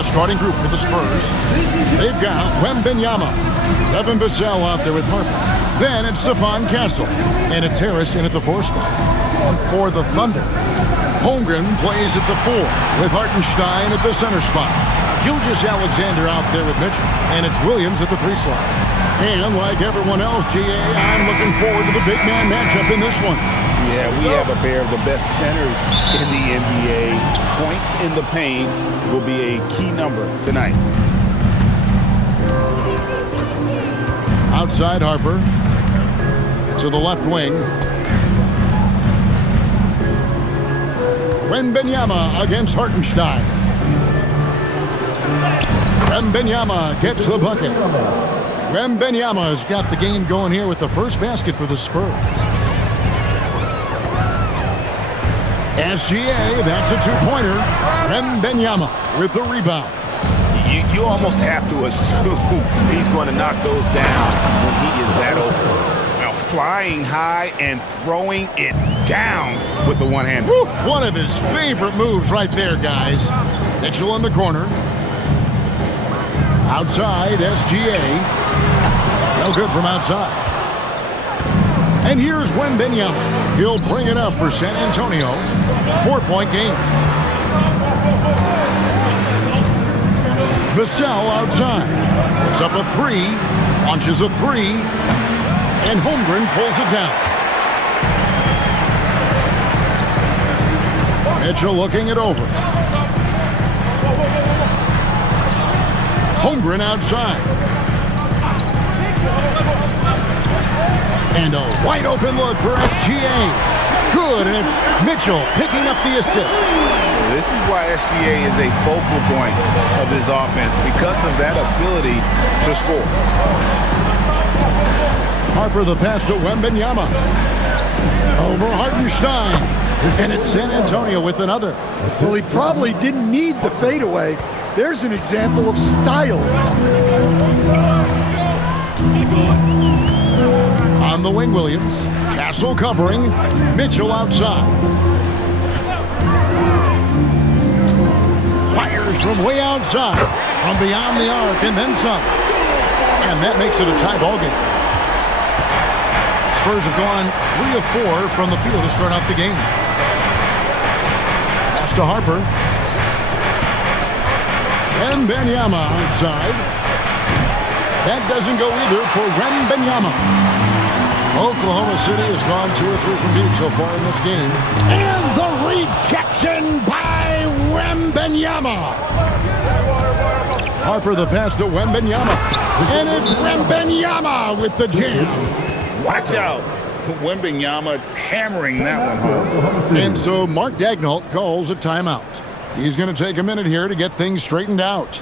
the starting group for the Spurs. They've got Wembanyama, Devin Vassell out there with Harper. Then it's Stephon Castle, and it's Harris in at the 4 spot. And for the Thunder, Holmgren plays at the 4 with Hartenstein at the center spot. Gilgeous-Alexander out there with Mitchell, and it's Williams at the 3 slot. And like everyone else, GA, I'm looking forward to the big man matchup in this one. Yeah, we have a pair of the best centers in the NBA. Points in the paint will be a key number tonight. Outside Harper to the left wing. Wembanyama against Hartenstein. Wembanyama gets the bucket. Wembanyama's got the game going here with the first basket for the Spurs. SGA, that's a 2-pointer. Wembanyama with the rebound. You almost have to assume he's going to knock those down when he is that open. Now flying high and throwing it down with the one-hand. One of his favorite moves right there, guys. Mitchell in the corner. Outside, SGA. No good from outside. And here's Wembanyama. He'll bring it up for San Antonio. 4-point game. Vassell outside. Puts up a 3. Launches a 3. And Holmgren pulls it down. Mitchell looking it over. Holmgren outside. And a wide open look for SGA. Good, and it's Mitchell picking up the assist. This is why SGA is a focal point of this offense, because of that ability to score. Harper the pass to Wembanyama. Over Hartenstein. And it's San Antonio with another. Well, he probably didn't need the fadeaway. There's an example of style. On the wing, Williams. Castle covering. Mitchell outside. Fires from way outside. From beyond the arc and then some. And that makes it a tie ball game. Spurs have gone 3 of 4 from the field to start out the game. Pass to Harper. Wembanyama outside. That doesn't go either for Wembanyama. Oklahoma City has gone 2 or 3 from deep so far in this game. And the rejection by Wembanyama. Harper the pass to Wembanyama. And it's Wembanyama with the jam. Watch out. Wembanyama hammering that one home. And so Mark Daigneault calls a timeout. He's going to take a minute here to get things straightened out.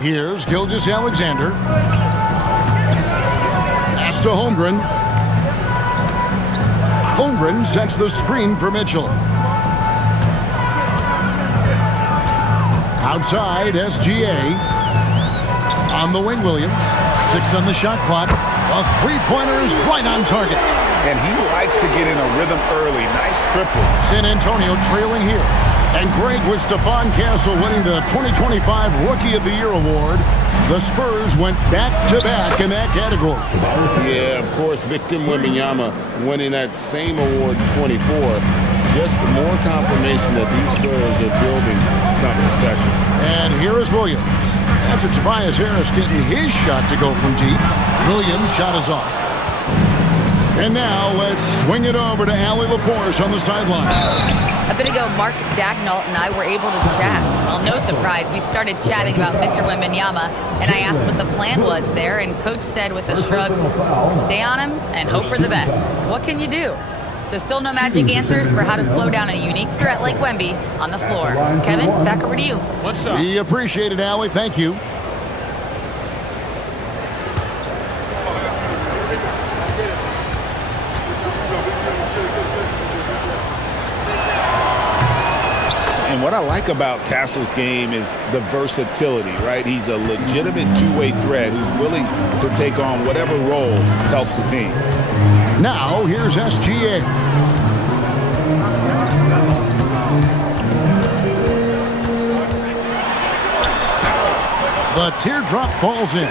Here's Gilgeous-Alexander. Pass to Holmgren. Holmgren sets the screen for Mitchell. Outside, SGA. On the wing, Williams. 6 on the shot clock. A 3-pointer is right on target. And he likes to get in a rhythm early. Nice triple. San Antonio trailing here. And Greg, with Stephon Castle winning the 2025 Rookie of the Year award, the Spurs went back-to-back in that category. Yeah, of course, Victor Wembanyama winning that same award 24. Just more confirmation that these Spurs are building something special. And here is Williams. After Tobias Harris getting his shot to go from deep, Williams' shot is off. And now let's swing it over to Allie LaForce on the sideline. A bit ago, Mark Daigneault and I were able to chat. Well, no surprise, we started chatting about Victor Wembanyama, and I asked what the plan was there, and Coach said with a shrug, stay on him and hope for the best. What can you do? So still no magic answers for how to slow down a unique threat like Wemby on the floor. Kevin, back over to you. What's up? We appreciate it, Allie. Thank you. And what I like about Castle's game is the versatility, right? He's a legitimate two-way threat who's willing to take on whatever role helps the team. Now, here's SGA. The teardrop falls in.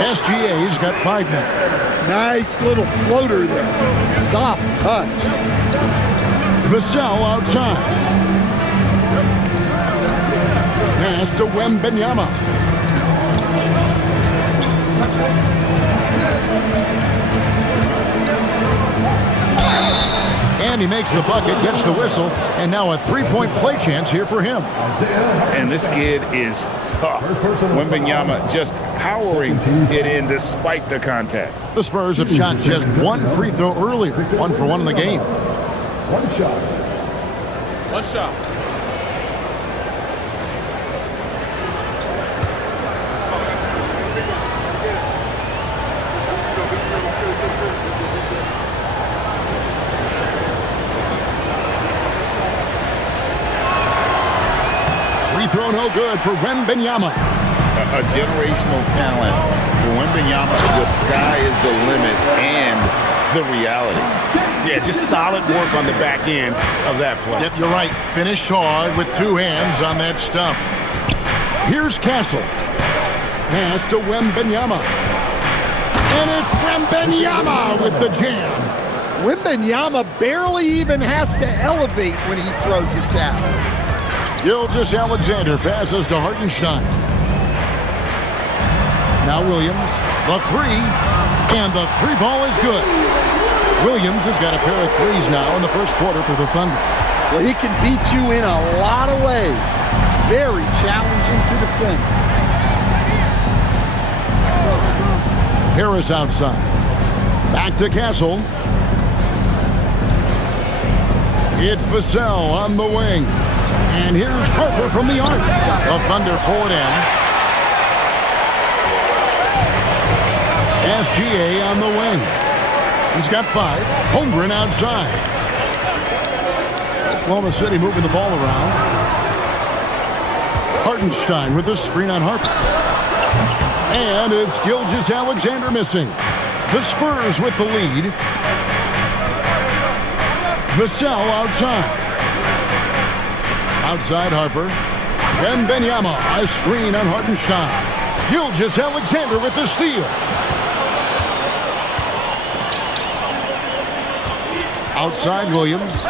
SGA's got 5 men. Nice little floater there. Soft touch. Vassell outside. Pass to Wembanyama. And he makes the bucket, gets the whistle, and now a three-point play chance here for him. And this kid is tough. Wembanyama just powering it in despite the contact. The Spurs have shot just 1 free throw earlier, 1 for 1 in the game. One shot. Free throw no good for Wembanyama. A generational talent. For Wembanyama, the sky is the limit and the reality. Yeah, just solid work on the back end of that play. Yep, you're right. Finish hard with 2 hands on that stuff. Here's Castle. Pass to Wembanyama. And it's Wembanyama with the jam. Wembanyama barely even has to elevate when he throws it down. Gilgeous-Alexander passes to Hartenstein. Now Williams, the 3, and the 3 ball is good. Williams has got a pair of 3s now in the first quarter for the Thunder. Well, he can beat you in a lot of ways. Very challenging to defend. Harris outside. Back to Castle. It's Vassell on the wing. And here's Harper from the arc. The Thunder pull it in. SGA on the wing. He's got 5. Holmgren outside. Oklahoma City moving the ball around. Hartenstein with the screen on Harper. And it's Gilgeous-Alexander missing. The Spurs with the lead. Vassell outside. Outside Harper. Wembanyama, a screen on Hartenstein. Gilgeous-Alexander with the steal. Outside Williams.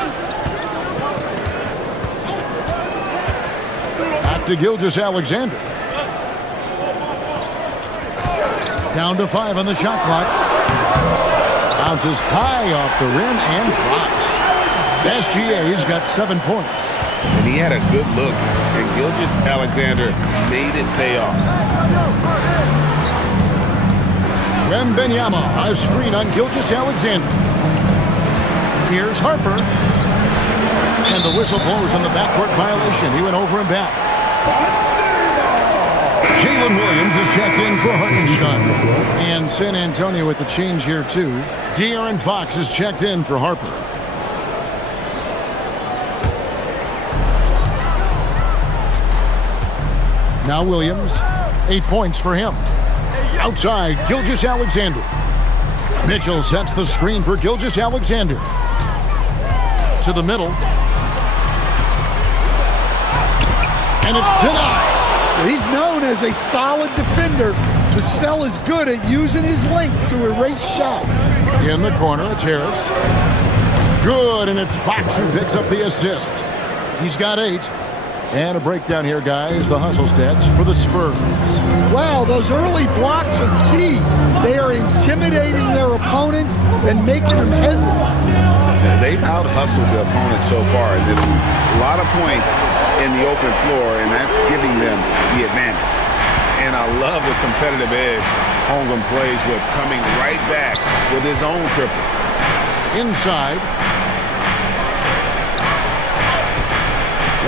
Back to Gilgeous-Alexander. Down to 5 on the shot clock. Bounces high off the rim and drops. SGA's got 7 points. And he had a good look, and Gilgeous-Alexander made it pay off. Wembanyama, a screen on Gilgeous-Alexander. Here's Harper. And the whistle blows on the backcourt violation. He went over and back. Jalen Williams is checked in for Hartenstein. And San Antonio with the change here, too. De'Aaron Fox is checked in for Harper. Now Williams, 8 points for him. Outside, Gilgeous-Alexander. Mitchell sets the screen for Gilgeous-Alexander. To the middle. And it's denied. He's known as a solid defender. Vassell is good at using his length to erase shots. In the corner, it's Harris. Good, and it's Fox who picks up the assist. He's got 8. And a breakdown here, guys. The hustle stats for the Spurs. Wow, those early blocks are key. They are intimidating their opponent and making them hesitant. They've out-hustled the opponent so far this week. A lot of points in the open floor, and that's giving them the advantage. And I love the competitive edge Holmgren plays with, coming right back with his own triple. Inside.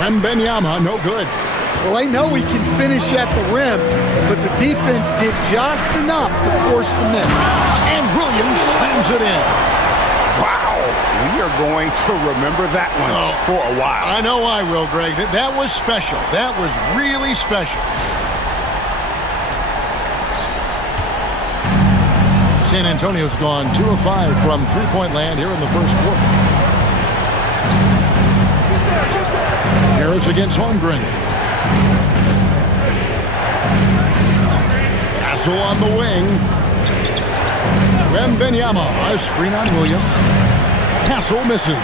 Wembanyama, no good. Well, they know he can finish at the rim, but the defense did just enough to force the miss. And Williams slams it in. Wow, we are going to remember that one for a while. I know I will, Greg. That was special. That was really special. San Antonio's gone 2 of 5 from three-point land here in the first quarter. Harris against Holmgren. Castle on the wing. Wembanyama, a screen on Williams. Castle misses.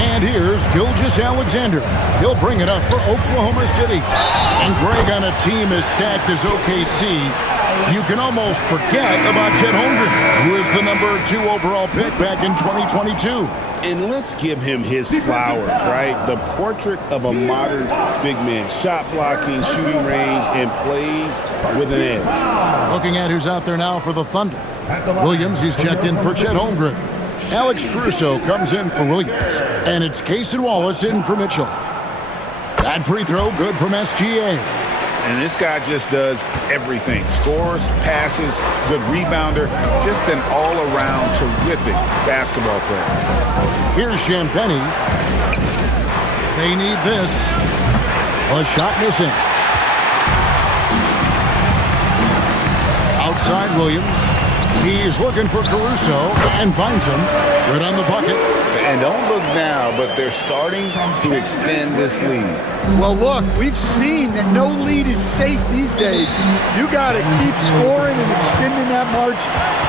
And here's Gilgeous-Alexander. He'll bring it up for Oklahoma City. And Greg, on a team as stacked as OKC, you can almost forget about Chet Holmgren, who is the number 2 overall pick back in 2022. And let's give him his flowers, right? The portrait of a modern big man. Shot blocking, shooting range, and plays with an edge. Looking at who's out there now for the Thunder. Williams, he's checked in for Chet Holmgren. Alex Caruso comes in for Williams. And it's Cason Wallace in for Mitchell. That free throw good from SGA. And this guy just does everything. Scores, passes, good rebounder. Just an all-around terrific basketball player. Here's Champagnie. They need this. A shot missing. Outside Williams. He's looking for Caruso and finds him. Good on the bucket. And don't look now, but they're starting to extend this lead. Well, look, we've seen that no lead is safe these days. You got to keep scoring and extending that margin.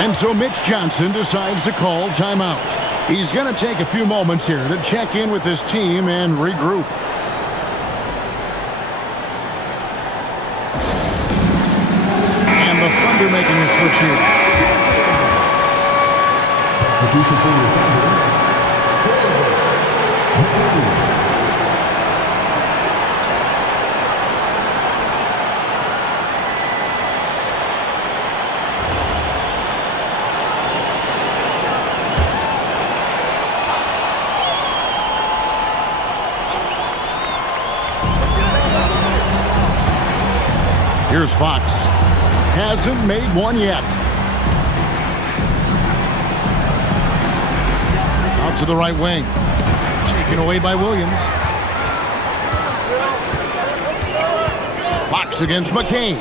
And so Mitch Johnson decides to call timeout. He's going to take a few moments here to check in with his team and regroup. And the Thunder making a switch here. Substitution for the Thunder. Here's Fox. Hasn't made one yet. Out to the right wing. Taken away by Williams. Fox against McCain.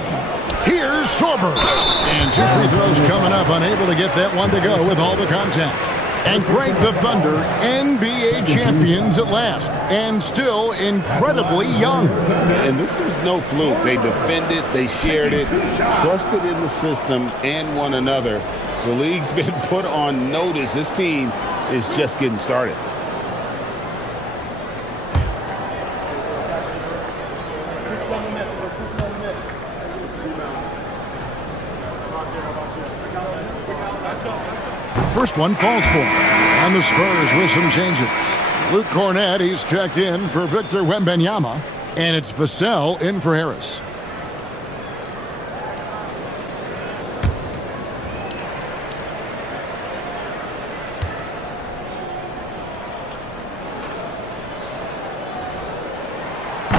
Here's Sorber. And 2 free throws coming up. Unable to get that one to go with all the contact. And Greg, the Thunder, NBA champions at last. And still incredibly young. And this is no fluke. They defended, they shared it, trusted in the system and one another. The league's been put on notice. This team is just getting started. First one falls for him. And the Spurs with some changes. Luke Cornett, he's checked in for Victor Wembanyama. And it's Vassell in for Harris.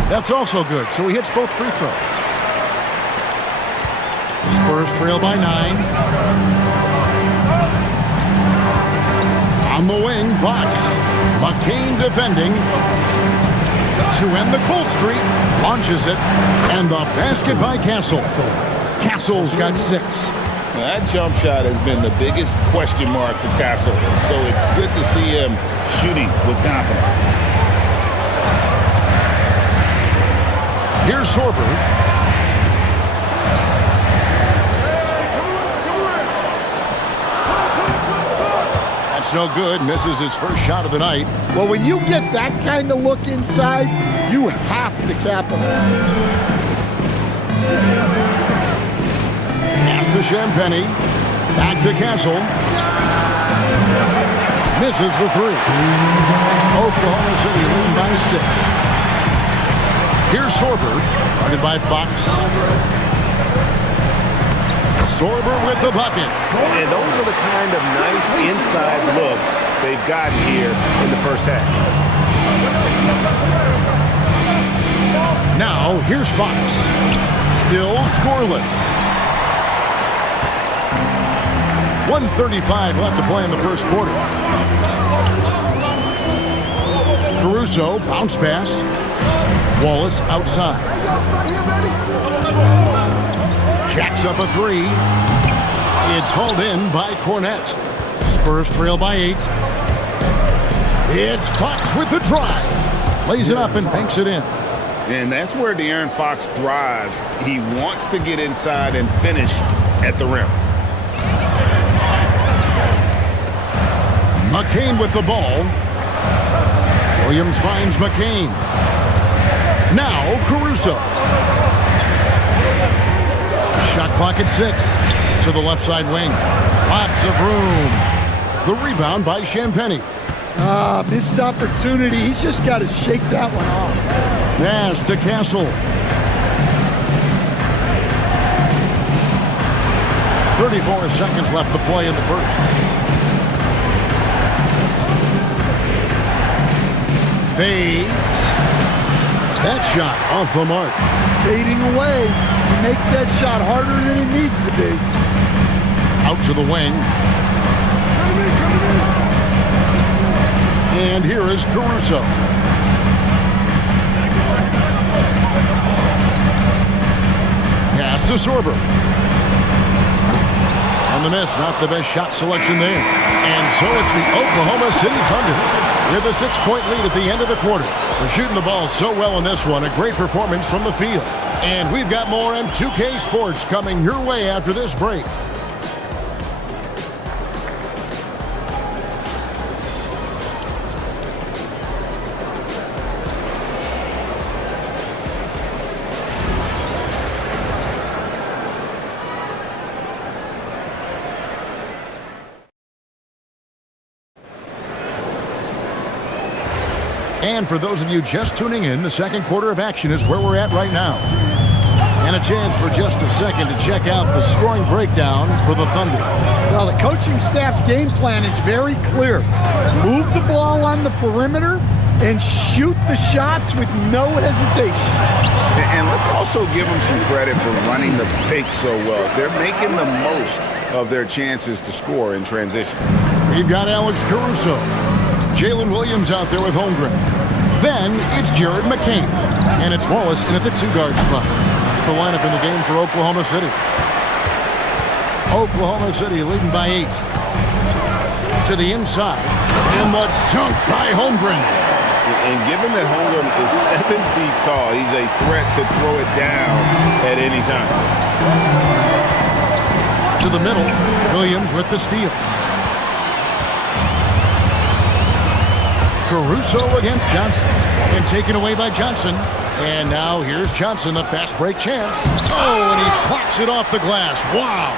That's also good, so he hits both free throws. Spurs trail by 9. On the wing, Fox. McCain defending. To end the cold streak. Launches it. And the basket by Castle. Castle's got 6. Now that jump shot has been the biggest question mark for Castle. So it's good to see him shooting with confidence. Here's Sorber. No good. Misses his first shot of the night. Well, when you get that kind of look inside, you have to capitalize. Pass to Champagnie. Back to Castle. Misses the 3. Oklahoma City lead by 6. Here's Sorber. Guarded by Fox. Sorber with the bucket. And those are the kind of nice inside looks they've gotten here in the first half. Now, here's Fox. Still scoreless. 1:35 left to play in the first quarter. Caruso, bounce pass. Wallace outside. Jacks up a three. It's hauled in by Cornette. Spurs trail by 8. It's Fox with the drive. Lays it up and banks it in. And that's where De'Aaron Fox thrives. He wants to get inside and finish at the rim. McCain with the ball. Williams finds McCain. Now Caruso. Shot clock at 6. To the left side wing. Lots of room. The rebound by Champagnie. Missed opportunity. He's just got to shake that one off. Pass to Castle. 34 seconds left to play in the first. Fades. That shot off the mark. Fading away. He makes that shot harder than it needs to be. Out to the wing. And here is Caruso. Pass to Sorber. On the miss, not the best shot selection there. And so it's the Oklahoma City Thunder with a 6-point lead at the end of the quarter. They're shooting the ball so well in this one. A great performance from the field. And we've got more M2K Sports coming your way after this break. And for those of you just tuning in, the second quarter of action is where we're at right now. And a chance for just a second to check out the scoring breakdown for the Thunder. Well, the coaching staff's game plan is very clear. Move the ball on the perimeter and shoot the shots with no hesitation. And let's also give them some credit for running the pick so well. They're making the most of their chances to score in transition. We've got Alex Caruso. Jalen Williams out there with Holmgren. Then it's Jared McCain. And it's Wallace in at the 2-guard spot. That's the lineup in the game for Oklahoma City. Oklahoma City leading by 8. To the inside. And the dunk by Holmgren. And given that Holmgren is 7 feet tall, he's a threat to throw it down at any time. To the middle. Williams with the steal. Caruso against Johnson. And taken away by Johnson. And now here's Johnson, the fast break chance. Oh, and he clocks it off the glass. Wow.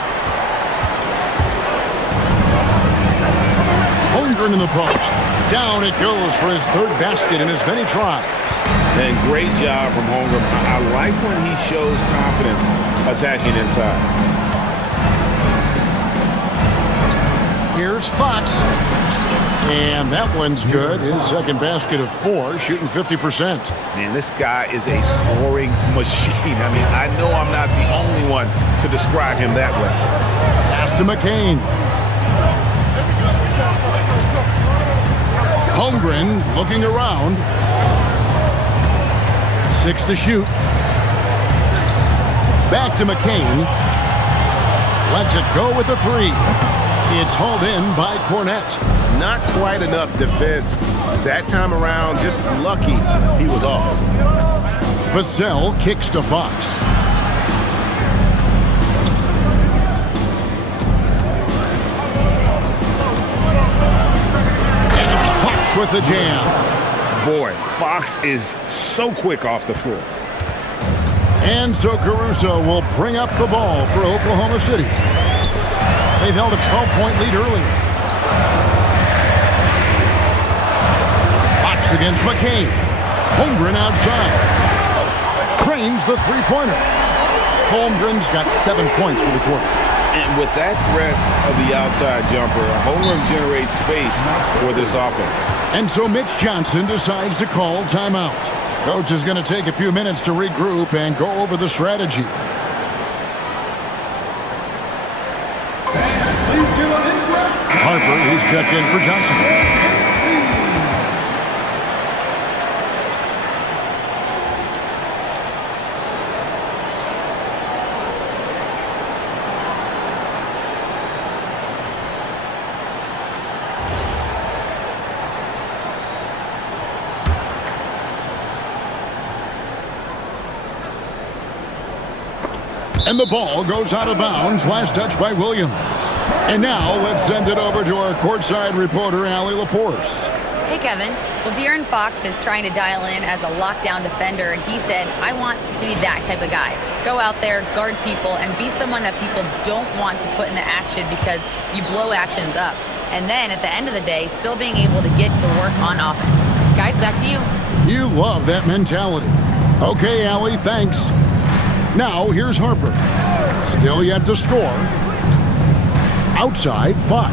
Holmgren in the post. Down it goes for his 3rd basket in as many tries. And great job from Holmgren. I like when he shows confidence attacking inside. Here's Fox. And that one's good. His 2nd basket of 4, shooting 50%. Man, this guy is a scoring machine. I mean, I know I'm not the only one to describe him that way. Pass to McCain. Holmgren looking around. 6 to shoot. Back to McCain. Lets it go with a 3. It's hauled in by Cornette. Not quite enough defense that time around. Just lucky he was off. Vassell kicks to Fox. And it's Fox with the jam. Boy, Fox is so quick off the floor. And so Caruso will bring up the ball for Oklahoma City. They've held a 12-point lead earlier. Fox against McCain. Holmgren outside. Cranes the three-pointer. Holmgren's got 7 points for the quarter. And with that threat of the outside jumper, Holmgren generates space for this offense. And so Mitch Johnson decides to call timeout. Coach is going to take a few minutes to regroup and go over the strategy. Please give up checked in for Johnson. And the ball goes out of bounds. Last touch by Williams. And now let's send it over to our courtside reporter, Allie LaForce. Hey, Kevin. Well, De'Aaron Fox is trying to dial in as a lockdown defender, and he said, I want to be that type of guy. Go out there, guard people, and be someone that people don't want to put in the action because you blow actions up. And then at the end of the day, still being able to get to work on offense. Guys, back to you. You love that mentality. Okay, Allie, thanks. Now, here's Harper. Still yet to score. Outside, Fox.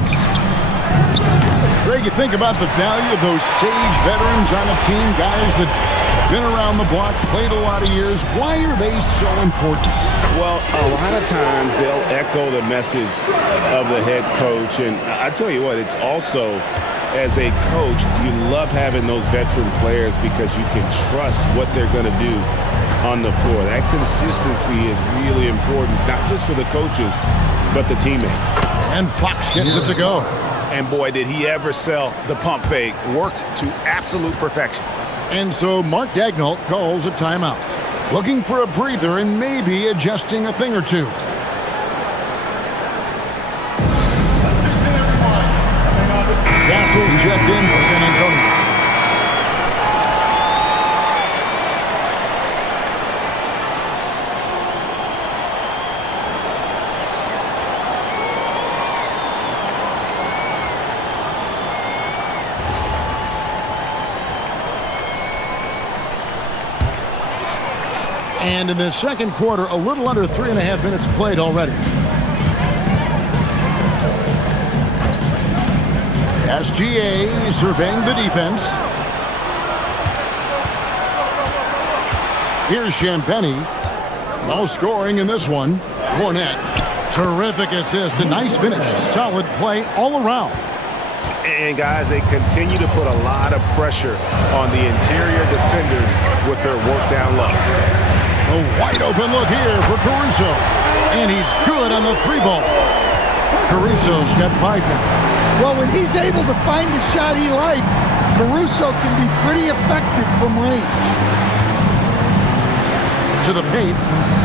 Greg, you think about the value of those sage veterans on a team, guys that been around the block, played a lot of years. Why are they so important? Well, a lot of times they'll echo the message of the head coach. And I tell you what, it's also, as a coach, you love having those veteran players because you can trust what they're going to do on the floor. That consistency is really important, not just for the coaches, but the teammates. And Fox gets it to go. And boy, did he ever sell the pump fake. Worked to absolute perfection. And so Mark Daigneault calls a timeout. Looking for a breather and maybe adjusting a thing or two. Castle's checked in for San Antonio. And in the second quarter, a little under 3.5 minutes played already. SGA surveying the defense. Here's Champagnie. No scoring in this one. Cornette. Terrific assist. A nice finish. Solid play all around. And guys, they continue to put a lot of pressure on the interior defenders with their work down low. A wide open look here for Caruso. And he's good on the three ball. Caruso's got 5 now. Well, when he's able to find the shot he likes, Caruso can be pretty effective from range. To the paint.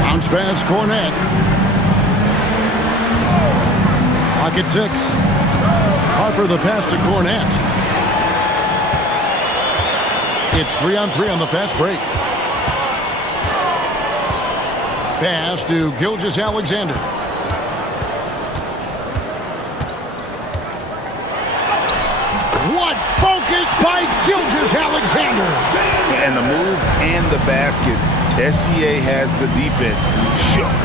Bounce pass, Cornette. Pocket 6. Harper the pass to Cornette. It's 3-on-3 on the fast break. Pass to Gilgeous-Alexander. What focus by Gilgeous-Alexander! And the move and the basket. SGA has the defense shook.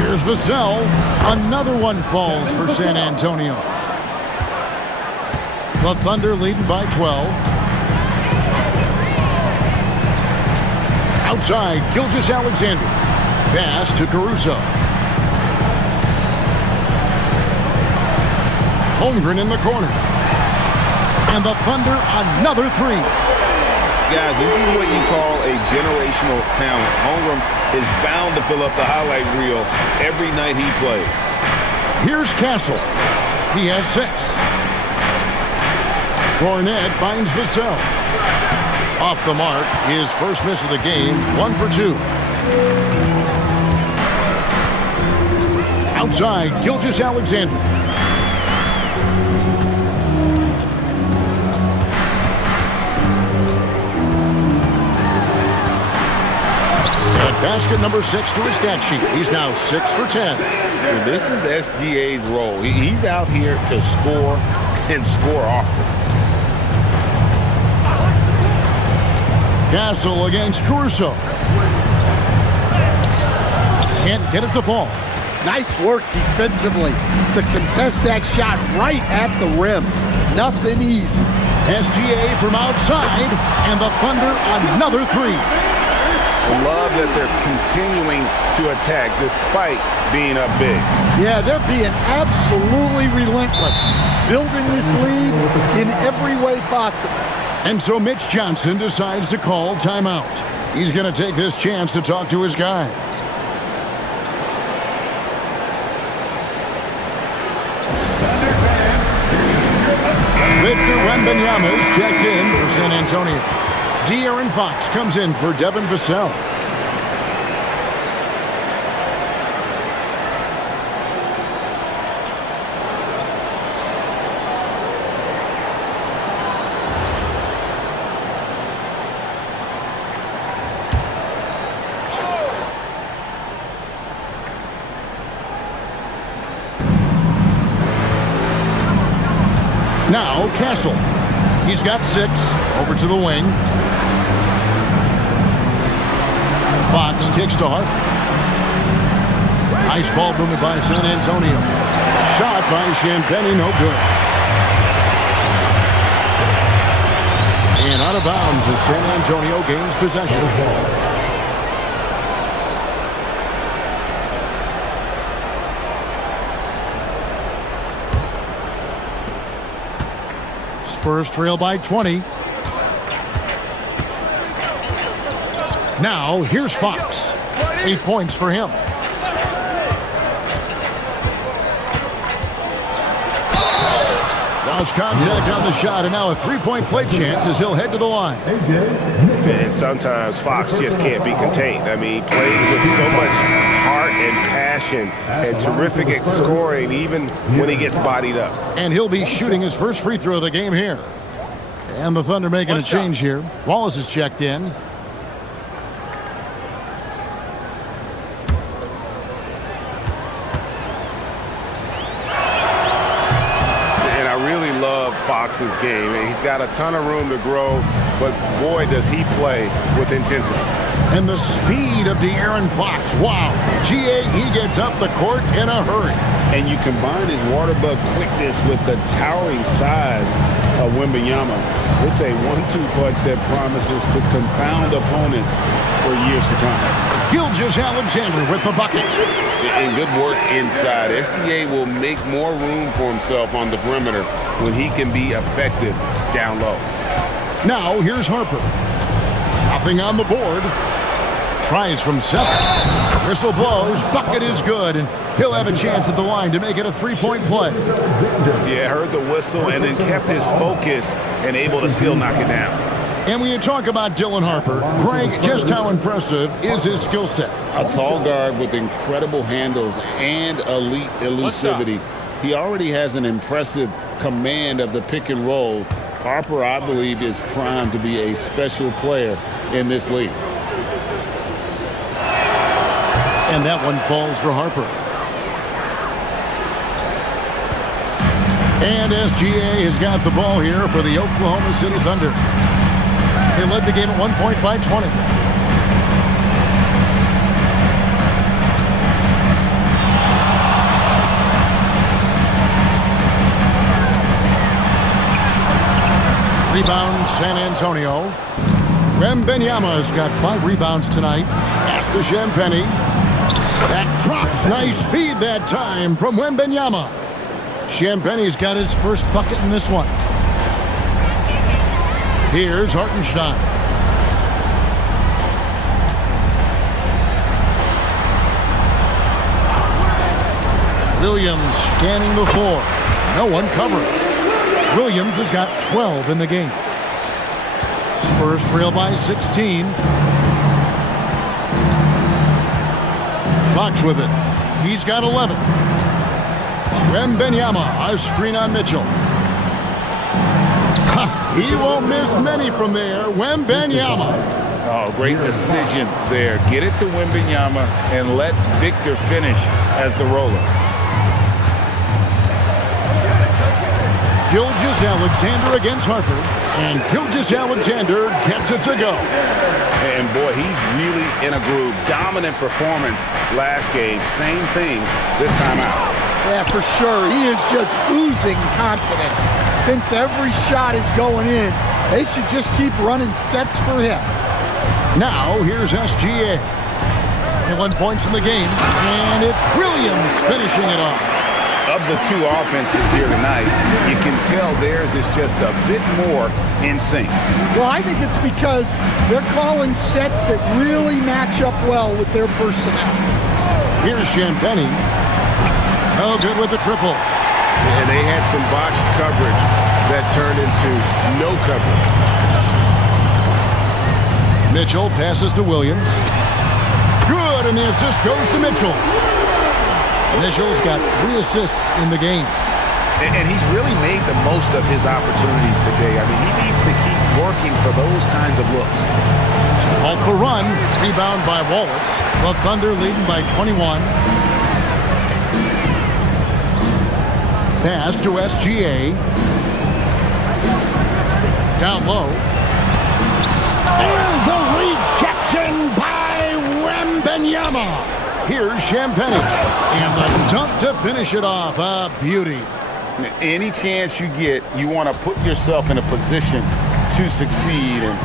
Here's Vassell. Another one falls for San Antonio. The Thunder leading by 12. Outside, Gilgeous-Alexander. Pass to Caruso. Holmgren in the corner. And the Thunder, another three. Guys, this is what you call a generational talent. Holmgren is bound to fill up the highlight reel every night he plays. Here's Castle. He has 6. Cornette finds Vassell. Off the mark, his first miss of the game, 1 for 2. Outside, Gilgeous-Alexander. And basket number 6 to his stat sheet. He's now 6 for 10. And this is SGA's role. He's out here to score and score often. Castle against Caruso. Can't get it to fall. Nice work defensively to contest that shot right at the rim. Nothing easy. SGA from outside, and the Thunder another 3. Love that they're continuing to attack despite being up big. Yeah, they're being absolutely relentless, building this lead in every way possible. And so Mitch Johnson decides to call timeout. He's going to take this chance to talk to his guys. Victor Wembanyama is checked in for San Antonio. De'Aaron Fox comes in for Devin Vassell. Now Castle. He's got 6. Over to the wing. Fox kicks to Hart. Nice ball movement by San Antonio. Shot by Champagnie, no good. And out of bounds as San Antonio gains possession. Spurs trail by 20. Now, here's Fox. 8 points for him. Lost contact on the shot, and now a three-point play chance as he'll head to the line. And sometimes Fox just can't be contained. I mean, he plays with so much heart and passion and terrific at scoring, even when he gets bodied up. And he'll be shooting his first free throw of the game here. And the Thunder making a change here. Wallace is checked in. Fox's game, and he's got a ton of room to grow, but boy does he play with intensity. And the speed of De'Aaron Fox, wow. He gets up the court in a hurry. And you combine his water bug quickness with the towering size of Wembanyama. It's a 1-2 punch that promises to confound opponents for years to come. Gilgeous-Alexander with the bucket. And good work inside. SGA will make more room for himself on the perimeter when he can be effective down low. Now here's Harper. Nothing on the board. Tries from 7. Whistle blows. Bucket is good, and he'll have a chance at the line to make it a three-point play. Yeah, heard the whistle and then kept his focus and able to still knock it down. And when you talk about Dylan Harper, Greg, just how impressive is his skill set? A tall guard with incredible handles and elite elusivity. He already has an impressive command of the pick and roll. Harper, I believe, is primed to be a special player in this league. And that one falls for Harper. And SGA has got the ball here for the Oklahoma City Thunder. They led the game at 1 point by 20. Rebound, San Antonio. Wembanyama's got 5 rebounds tonight. Pass to Champagnie. That drops. Nice feed that time from Wembanyama. Champagnie's got his first bucket in this one. Here's Hartenstein. Williams scanning the floor. No one covering. Williams has got 12 in the game. Spurs trail by 16. Fox with it. He's got 11. Wembanyama, a screen on Mitchell. He won't miss many from there. Wembanyama. Oh, great decision there. Get it to Wembanyama and let Victor finish as the roller. Gilgeous-Alexander against Harper. And Gilgeous-Alexander gets it to go. And boy, he's really in a groove. Dominant performance last game. Same thing this time out. Yeah, for sure. He is just oozing confidence. Thinks every shot is going in. They should just keep running sets for him. Now here's SGA. 21 points in the game, and it's Williams finishing it off. Of the two offenses here tonight, you can tell theirs is just a bit more in sync. Well, I think it's because they're calling sets that really match up well with their personnel. Here's Champagny. No good with the triple. And they had some botched coverage that turned into no coverage. Mitchell passes to Williams. Good, and the assist goes to Mitchell. Mitchell's got 3 assists in the game. And he's really made the most of his opportunities today. I mean, he needs to keep working for those kinds of looks. To halt the run, rebound by Wallace. The Thunder leading by 21. Pass to SGA. Down low. And the rejection by Wembanyama. Here's Champagny. And the dunk to finish it off. A beauty. Any chance you get, you want to put yourself in a position to succeed, and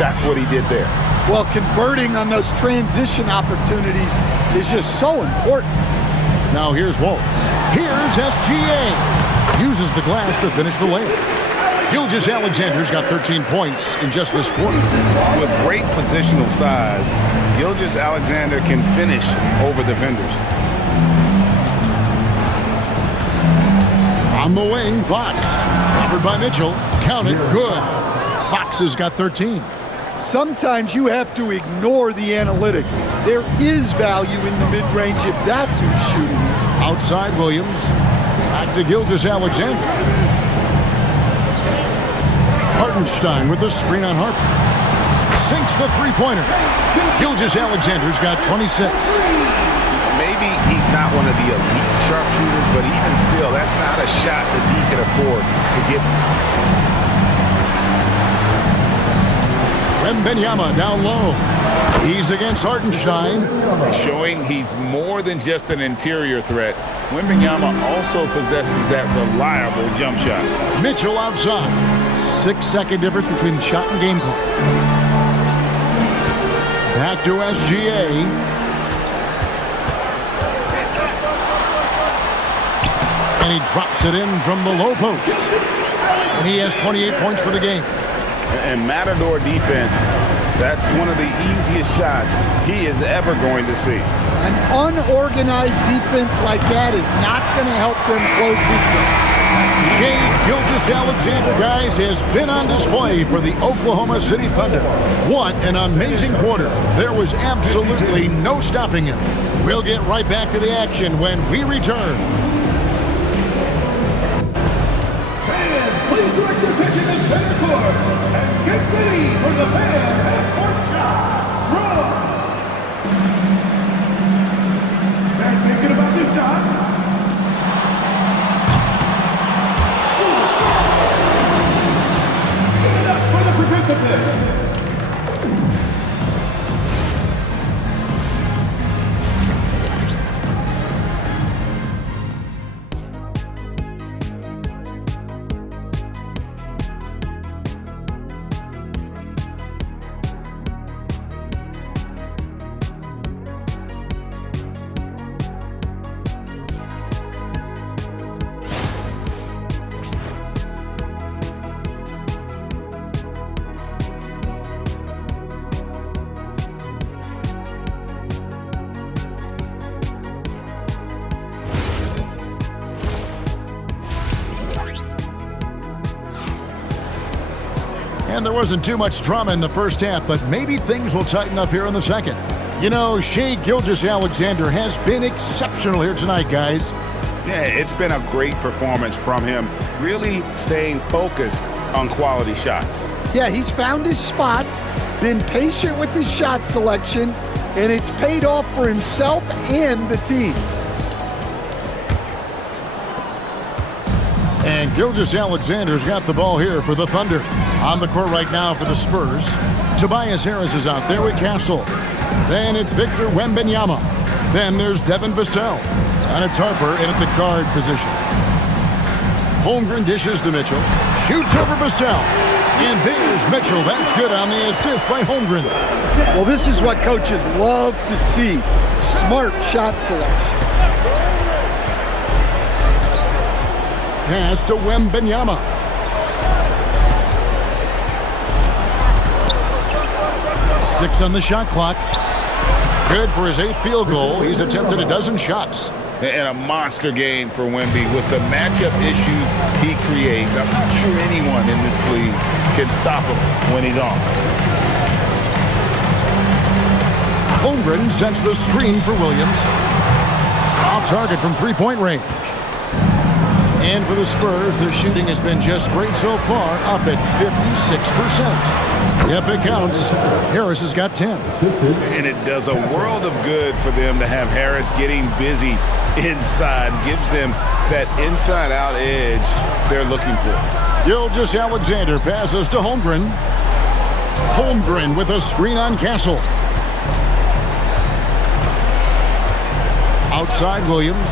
that's what he did there. Well, converting on those transition opportunities is just so important. Now here's Wallace. Here's SGA. Uses the glass to finish the layup. Gilgeous-Alexander's got 13 points in just this quarter. With great positional size, Gilgeous-Alexander can finish over defenders. On the wing, Fox. Covered by Mitchell. Counted. Good. Fox has got 13. Sometimes you have to ignore the analytics. There is value in the mid-range if that's who's shooting. Outside Williams. Back to Gilgeous-Alexander. Hartenstein with the screen on Harper. Sinks the three-pointer. Gilgeous-Alexander's got 26. Maybe he's not one of the elite sharpshooters, but even still, that's not a shot that he can afford to give him. Wembanyama down low. He's against Hartenstein. Showing he's more than just an interior threat. Wembanyama also possesses that reliable jump shot. Mitchell outside. 6-second difference between the shot and game clock. Back to SGA. And he drops it in from the low post. And he has 28 points for the game. And Matador defense, that's one of the easiest shots he is ever going to see. An unorganized defense like that is not going to help them close this game. Shai Gilgeous-Alexander, guys, has been on display for the Oklahoma City Thunder. What an amazing quarter. There was absolutely no stopping him. We'll get right back to the action when we return. Fans, please direct your attention to center court and get ready for the fan half-court shot. Run! They're thinking about this shot. Give it up for the participant. And there wasn't too much drama in the first half, but maybe things will tighten up here in the second. You know, Shai Gilgeous-Alexander has been exceptional here tonight, guys. Yeah, it's been a great performance from him, really staying focused on quality shots. Yeah, he's found his spots, been patient with his shot selection, and it's paid off for himself and the team. And Gilgeous-Alexander's got the ball here for the Thunder. On the court right now for the Spurs. Tobias Harris is out there with Castle. Then it's Victor Wembanyama. Then there's Devin Vassell. And it's Harper in at the guard position. Holmgren dishes to Mitchell. Shoots over Vassell. And there's Mitchell. That's good on the assist by Holmgren. Well, this is what coaches love to see. Smart shot selection. Pass to Wembanyama. Six on the shot clock. Good for his 8th field goal. He's attempted a dozen shots. And a monster game for Wemby with the matchup issues he creates. I'm not sure anyone in this league can stop him when he's on. Holmgren sets the screen for Williams. Off target from three-point range. And for the Spurs, their shooting has been just great so far, up at 56%. Yep, it counts. Harris has got 10. And it does a world of good for them to have Harris getting busy inside. Gives them that inside-out edge they're looking for. Gilgeous-Alexander passes to Holmgren. Holmgren with a screen on Castle. Outside Williams.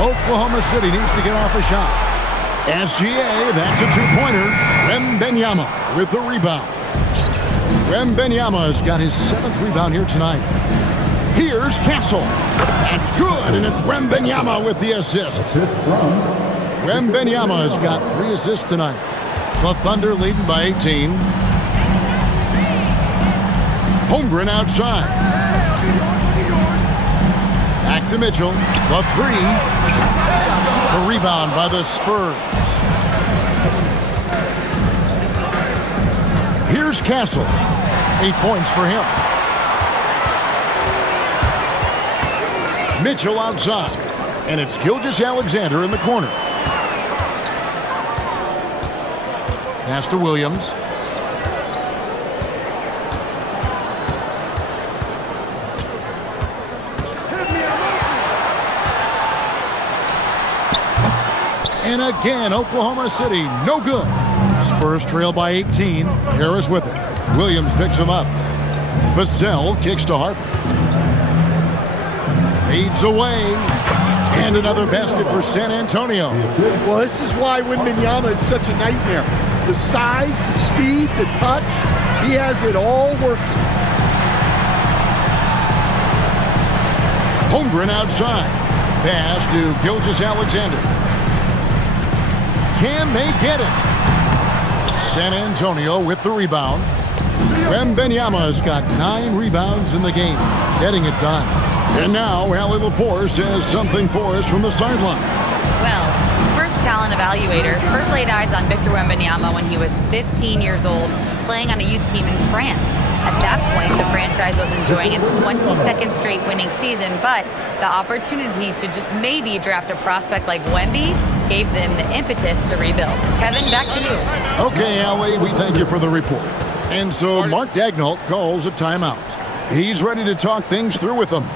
Oklahoma City needs to get off a shot. SGA, that's a two-pointer. Wembanyama with the rebound. Wembanyama's got his 7th rebound here tonight. Here's Castle. That's good, and it's Wembanyama with the assist. Wembanyama's got 3 assists tonight. The Thunder leading by 18. Holmgren outside. Back to Mitchell. The 3. The rebound by the Spurs. Here's Castle. 8 points for him. Mitchell outside. And it's Gilgeous-Alexander in the corner. Pass to Williams. And again, Oklahoma City, no good. Spurs trail by 18. Harris with it. Williams picks him up. Vassell kicks to Harper. Fades away. And another basket for San Antonio. Well, this is why Wembanyama is such a nightmare. The size, the speed, the touch, he has it all working. Holmgren outside. Pass to Gilgeous-Alexander. Can they get it? San Antonio with the rebound. Wembanyama's got 9 rebounds in the game, getting it done. And now Allie LaForce says something for us from the sideline. Well, Spurs talent evaluators first laid eyes on Victor Wembanyama when he was 15 years old, playing on a youth team in France. At that point, the franchise was enjoying its 22nd straight winning season, but the opportunity to just maybe draft a prospect like Wemby gave them the impetus to rebuild. Kevin, back to you. Okay, Allie, we thank you for the report. And so Mark Daigneault calls a timeout. He's ready to talk things through with them.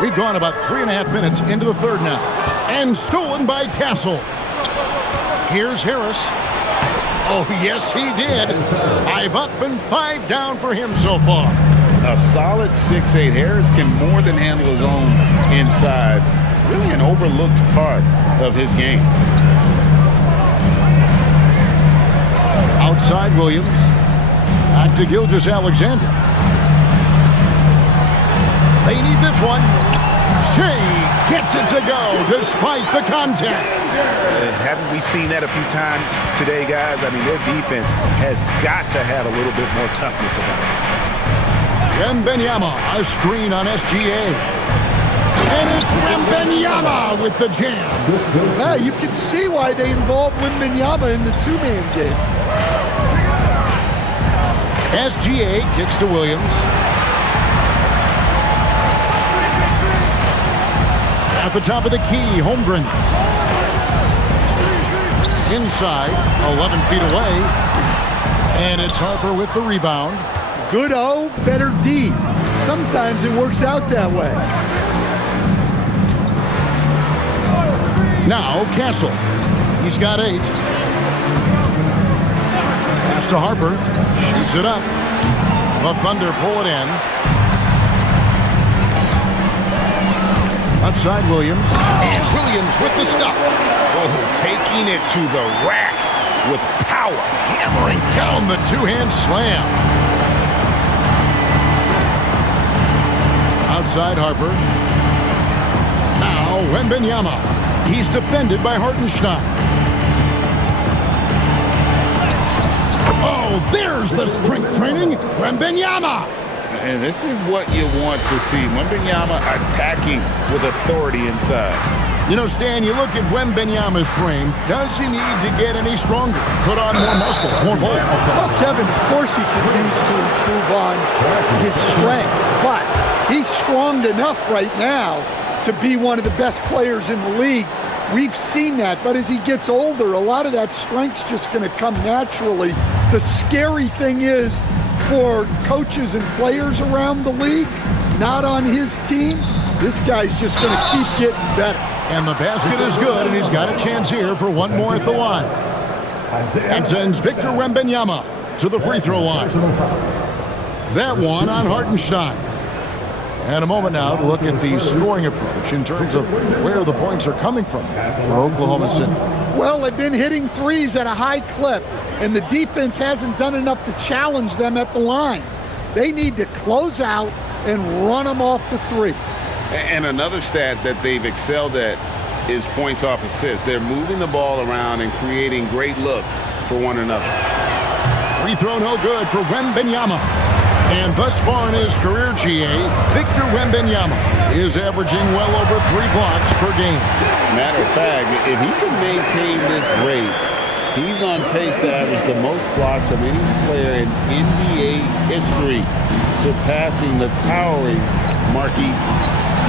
We've gone about 3.5 minutes into the third now. And stolen by Castle. Here's Harris. Oh, yes, he did. 5 up and 5 down for him so far. A solid 6'8". Harris can more than handle his own inside. Really an overlooked part of his game. Outside Williams. Back to Gilgeous-Alexander. They need this one. Shea gets it to go despite the contact. Haven't we seen that a few times today, guys? I mean, their defense has got to have a little bit more toughness about it. Wembanyama, a screen on SGA. And it's Wembanyama with the jam. Yeah, you can see why they involved Wembanyama in the two-man game. SGA kicks to Williams. At the top of the key, Holmgren. Inside, 11 feet away. And it's Harper with the rebound. Good O, better D. Sometimes it works out that way. Now Castle. He's got 8. Pass to Harper. Shoots it up. The Thunder pull it in. Outside Williams. And Williams with the stuff. Oh, taking it to the rack with power. Hammering down the two-hand slam. Outside Harper. Now Wembanyama. He's defended by Hartenstein. Oh, there's the strength training. Wembanyama. And this is what you want to see. Wembanyama attacking with authority inside. You know, Stan, you look at Wembanyama's frame. Does he need to get any stronger? Put on more muscle, more bulk? Well, Kevin, of course he could use to improve on his strength. But he's strong enough right now to be one of the best players in the league. We've seen that, but as he gets older, a lot of that strength's just going to come naturally. The scary thing is, for coaches and players around the league, not on his team, this guy's just going to keep getting better. And the basket is good, and he's got a chance here for one more at the line. And sends Victor Wembanyama to the free throw line. That one on Hartenstein. And a moment now to look at the scoring approach in terms of where the points are coming from for Oklahoma City. Well, they've been hitting threes at a high clip, and the defense hasn't done enough to challenge them at the line. They need to close out and run them off the three. And another stat that they've excelled at is points off assists. They're moving the ball around and creating great looks for one another. Free throw no good for Wembanyama. And thus far in his career, GA, Victor Wembanyama is averaging well over 3 blocks per game. Matter of fact, if he can maintain this rate, he's on pace to average the most blocks of any player in NBA history, surpassing the towering Marquis.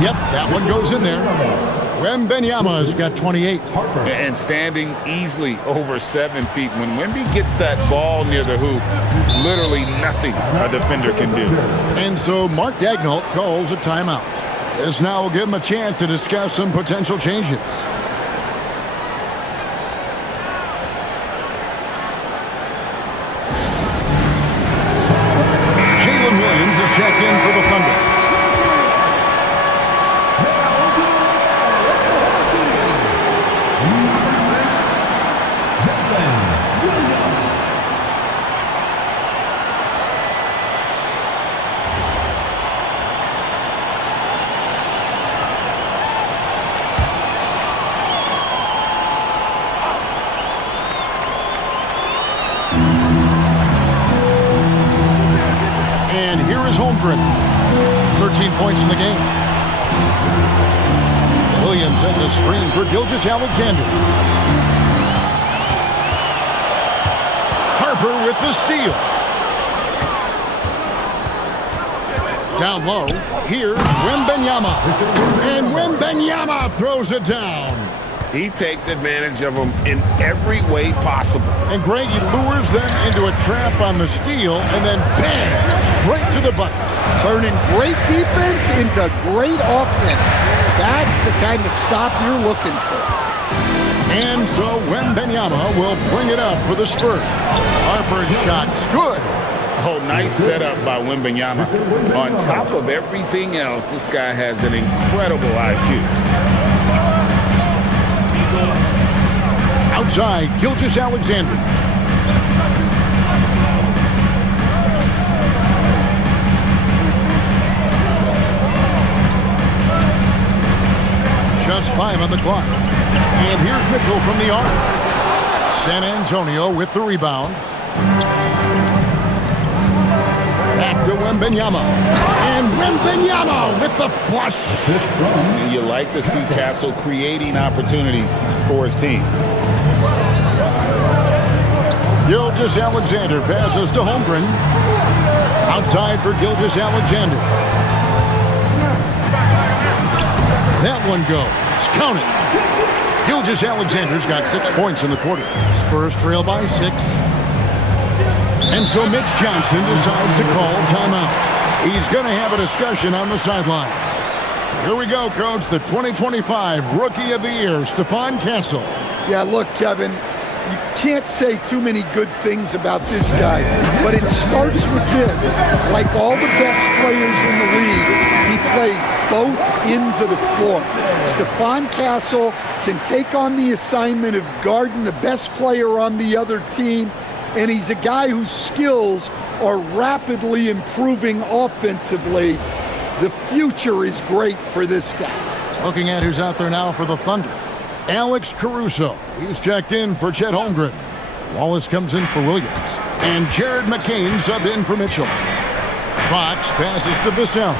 Yep, that one goes in there. Wembanyama's got 28. And standing easily over 7 feet. When Wemby gets that ball near the hoop, literally nothing a defender can do. And so Mark Daigneault calls a timeout. This now will give him a chance to discuss some potential changes. Jalen Williams is checked in for the Thunder. And here is Holmgren. 13 points in the game. Williams sends a screen for Gilgeous-Alexander. Harper with the steal. Down low, here's Wembanyama. And Wembanyama throws it down. He takes advantage of them in every way possible. And Greg, he lures them into a trap on the steal, and then bang, straight to the bucket. Turning great defense into great offense. That's the kind of stop you're looking for. And so Wembanyama will bring it up for the Spurs. Harper's shot's good. Oh, nice setup by Wembanyama. On top of everything else, this guy has an incredible IQ. Outside, Gilgeous-Alexander. Just 5 on the clock. And here's Mitchell from the arc. San Antonio with the rebound. Back to Wembanyama. And Wembanyama with the flush. And you like to see Castle creating opportunities for his team. Gilgeous-Alexander passes to Holmgren. Outside for Gilgeous-Alexander. That one goes. Count it. Gilgeous-Alexander's got 6 points in the quarter. Spurs trail by 6. And so Mitch Johnson decides to call timeout. He's going to have a discussion on the sideline. Here we go, Coach. The 2025 Rookie of the Year, Stephon Castle. Yeah, look, Kevin, you can't say too many good things about this guy, but it starts with this. Like all the best players in the league, he plays both ends of the floor. Stephon Castle can take on the assignment of guarding the best player on the other team, and he's a guy whose skills are rapidly improving offensively. The future is great for this guy. Looking at who's out there now for the Thunder. Alex Caruso. He's checked in for Chet Holmgren. Wallace comes in for Williams. And Jared McCain subbed in for Mitchell. Fox passes to Vassell.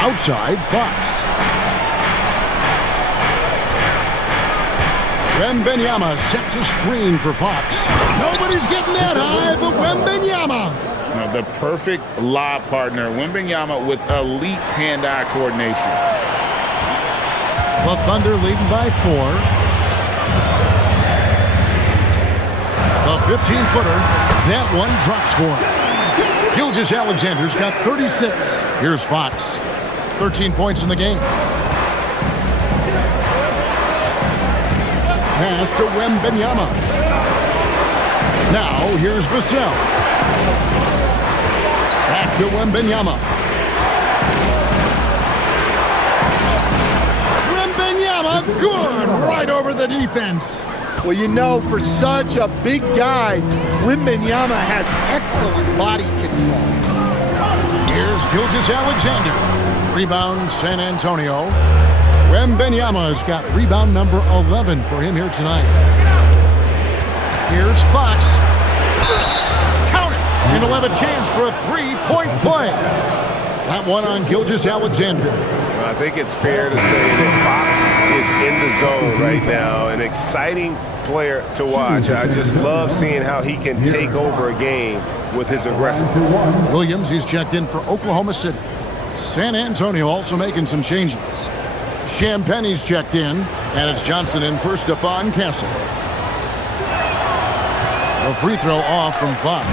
Outside, Fox. Wembanyama sets a screen for Fox. Nobody's getting that high, but Wembanyama. The perfect lob partner, Wembanyama, with elite hand-eye coordination. The Thunder leading by 4. The 15-footer, that one drops for him. Gilgeous-Alexander's got 36. Here's Fox. 13 points in the game. Pass to Wembanyama. Now here's Vassell. Back to Wembanyama. Wembanyama, good, right over the defense. Well, you know, for such a big guy, Wembanyama has excellent body control. Here's Gilgeous-Alexander. Rebound, San Antonio. Wembanyama's got rebound number 11 for him here tonight. Here's Fox. Count it. And he'll have a chance for a three-point play. That one on Gilgeous-Alexander. I think it's fair to say that Fox is in the zone right now. An exciting player to watch. I just love seeing how he can take over a game with his aggressiveness. Williams, he's checked in for Oklahoma City. San Antonio also making some changes. Champagne's checked in, and it's Johnson in for Stephon Castle. A free throw off from Fox.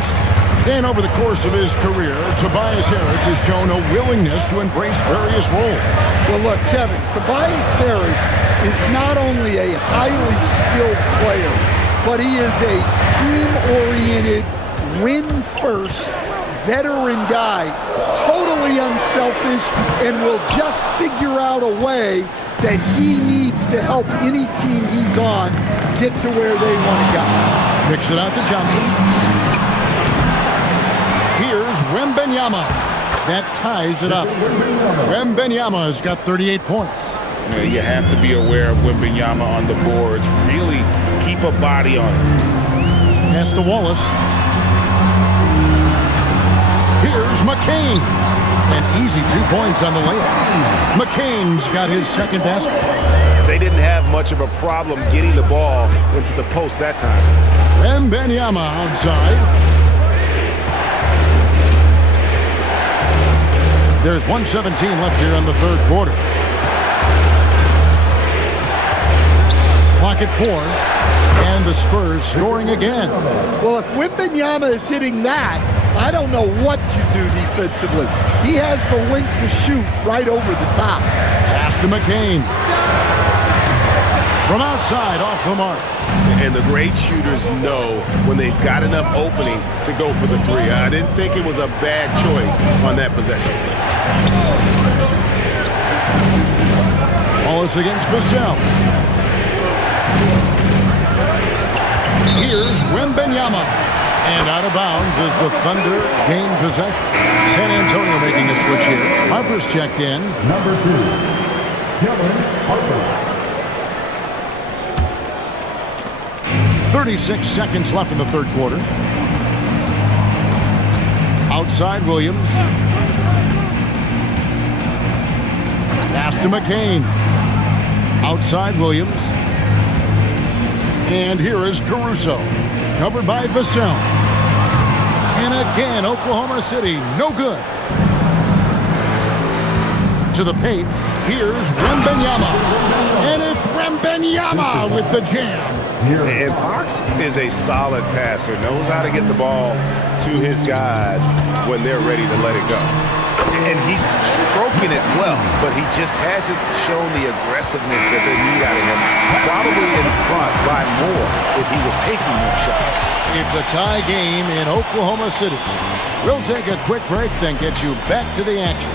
And over the course of his career, Tobias Harris has shown a willingness to embrace various roles. Well, look, Kevin, Tobias Harris is not only a highly skilled player, but he is a team-oriented, win-first, veteran guy, totally unselfish, and will just figure out a way that he needs to help any team he's on get to where they want to go. Kicks it out to Johnson. Here's Wembanyama. That ties it up. Wembanyama's got 38 points. You have to be aware of Wembanyama on the boards. Really keep a body on him. Pass to Wallace. Here's McCain. An easy 2 points on the layup. McCain's got his second basket. They didn't have much of a problem getting the ball into the post that time. Wembanyama outside. There's 1:17 left here in the third quarter. Clock at 4. And the Spurs scoring again. Well, if Wembanyama is hitting that, I don't know what you do defensively. He has the length to shoot right over the top. Pass to McCain. From outside, off the mark. And the great shooters know when they've got enough opening to go for the three. I didn't think it was a bad choice on that possession. Wallace against Vassell. Here's Wembanyama. And out of bounds as the Thunder gain possession. San Antonio making a switch here. Harper's checked in. Number 2, Kevin Harper. 36 seconds left in the third quarter. Outside Williams. Pass to McCain. Outside Williams. And here is Caruso. Covered by Vassell. And again, Oklahoma City, no good. into the paint. Here's Wembanyama. And it's Wembanyama with the jam. And Fox is a solid passer, knows how to get the ball to his guys when they're ready to let it go. And he's stroking it well, but he just hasn't shown the aggressiveness that they need out of him. Probably in front by more if he was taking more shots. It's a tie game in Oklahoma City. We'll take a quick break, then get you back to the action.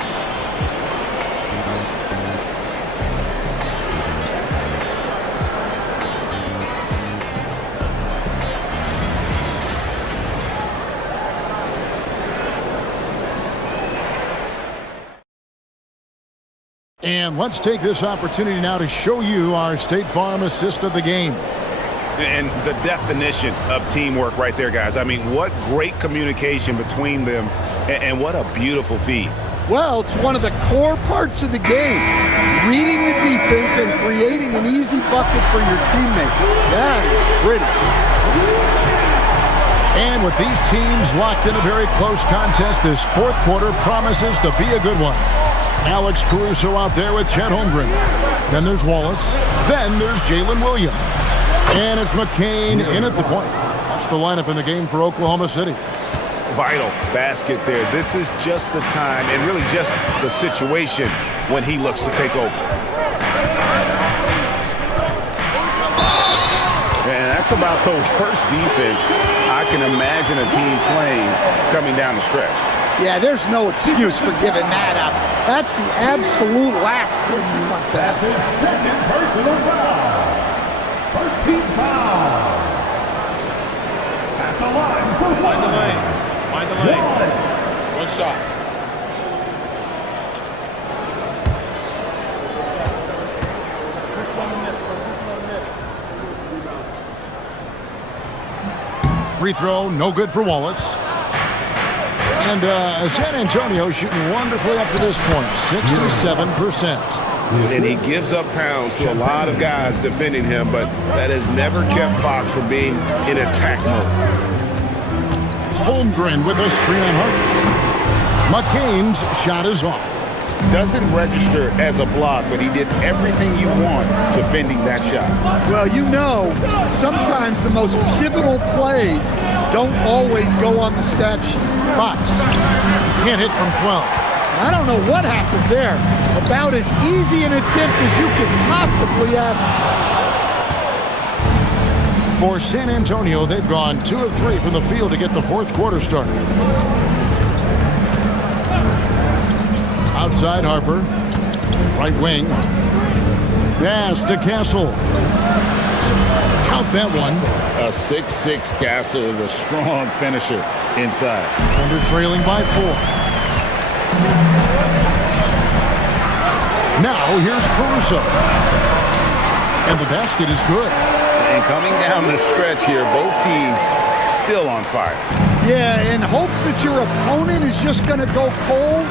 And let's take this opportunity now to show you our State Farm assist of the game. And the definition of teamwork right there, guys. I mean, what great communication between them, and what a beautiful feed. Well, it's one of the core parts of the game. Reading the defense and creating an easy bucket for your teammate. That is pretty. And with these teams locked in a very close contest, this fourth quarter promises to be a good one. Alex Caruso out there with Chet Holmgren. Then there's Wallace. Then there's Jalen Williams. And it's McCain in at the point. That's the lineup in the game for Oklahoma City. Vital basket there. This is just the time and really just the situation when he looks to take over. And that's about the worst defense I can imagine a team playing coming down the stretch. Yeah, there's no excuse for giving that up. That's the absolute last thing you want to have. His second personal foul. First team foul. At the line for one. Mind the lane. Mind the lane. One shot. Free throw, no good for Wallace. And San Antonio shooting wonderfully up to this point, 67%. And he gives up pounds to a lot of guys defending him, but that has never kept Fox from being in attack mode. Holmgren with a screen on Harper. McCain's shot is off. Doesn't register as a block, but he did everything you want defending that shot. Well, you know, sometimes the most pivotal plays don't always go on the stat sheet. Fox can't hit from 12. I don't know what happened there. About as easy an attempt as you could possibly ask. For San Antonio, they've gone 2 of 3 from the field to get the fourth quarter started. Outside Harper. Right wing. Pass to Castle. Count that one. A 6'6" Castle is a strong finisher inside. Thunder trailing by 4. Now here's Caruso. And the basket is good. And coming down the stretch here, both teams still on fire. Yeah, in hopes that your opponent is just going to go cold.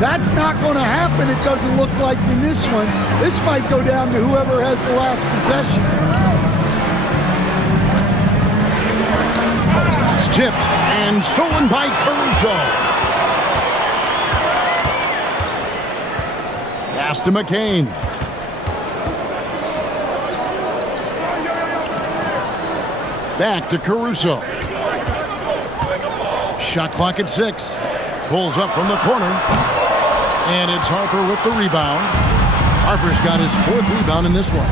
That's not going to happen, it doesn't look like in this one. This might go down to whoever has the last possession. It's tipped and stolen by Caruso. Pass to McCain. Back to Caruso. Shot clock at 6. Pulls up from the corner. And it's Harper with the rebound. Harper's got his 4th rebound in this one.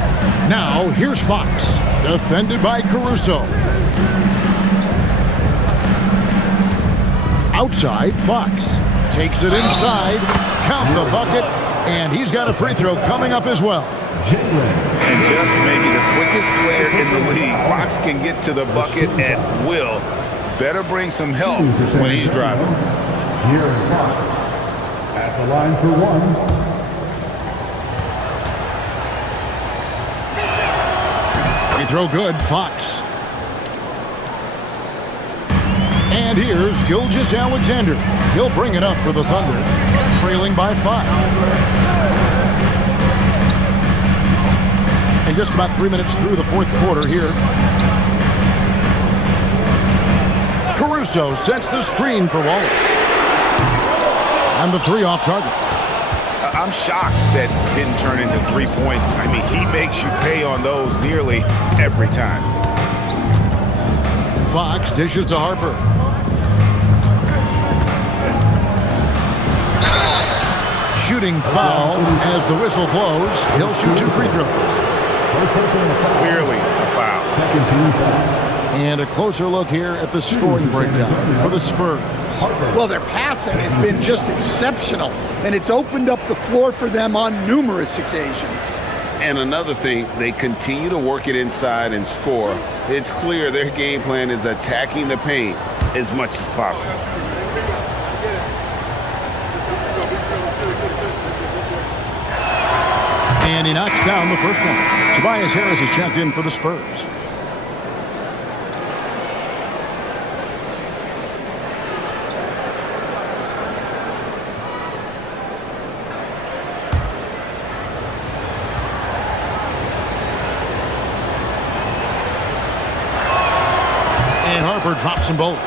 Now, here's Fox. Defended by Caruso. Outside, Fox. Takes it inside. Count the bucket. And he's got a free throw coming up as well. And just maybe the quickest player in the league. Fox can get to the bucket at will. Better bring some help when he's driving. Here in Fox. At the line for one. Free throw good, Fox. And here's Gilgeous-Alexander. He'll bring it up for the Thunder, trailing by 5. And just about 3 minutes through the fourth quarter here. Caruso sets the screen for Wallace. And the 3 off target. I'm shocked that didn't turn into 3 points. I mean, he makes you pay on those nearly every time. Fox dishes to Harper. Shooting foul as the whistle blows. He'll shoot 2 free throws. Clearly a foul. Second team foul. And a closer look here at the scoring breakdown for the Spurs. Well, their passing has been just exceptional, and it's opened up the floor for them on numerous occasions. And another thing, they continue to work it inside and score. It's clear their game plan is attacking the paint as much as possible. And he knocks down the first one. Tobias Harris is checked in for the Spurs. And Harper drops them both.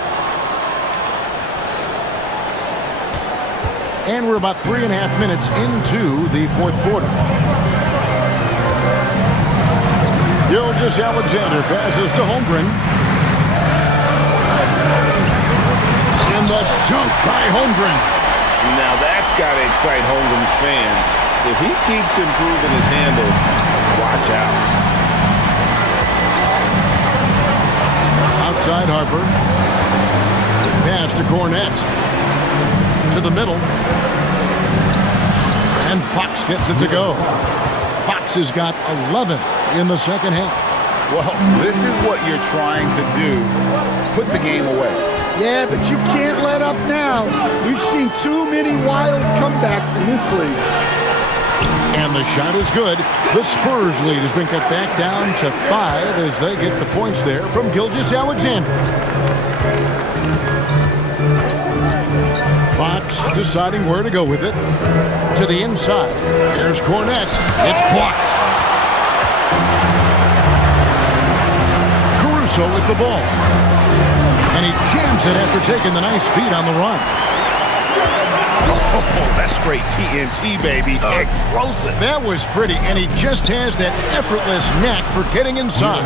And we're about 3.5 minutes into the fourth quarter. Gilgeous Alexander passes to Holmgren. And the dunk by Holmgren. Now that's got to excite Holmgren's fans. If he keeps improving his handles, watch out. Outside Harper. Pass to Cornette. To the middle. And Fox gets it to go. Fox has got 11 in the second half. Well, this is what you're trying to do. Put the game away. Yeah, but you can't let up now. We've seen too many wild comebacks in this league. And the shot is good. The Spurs lead has been cut back down to 5 as they get the points there from Gilgeous Alexander. Fox deciding where to go with it. To the inside. Here's Cornette. It's blocked. Caruso with the ball. And he jams it after taking the nice feed on the run. Oh, that's straight TNT, baby. Explosive. That was pretty, and he just has that effortless knack for getting inside.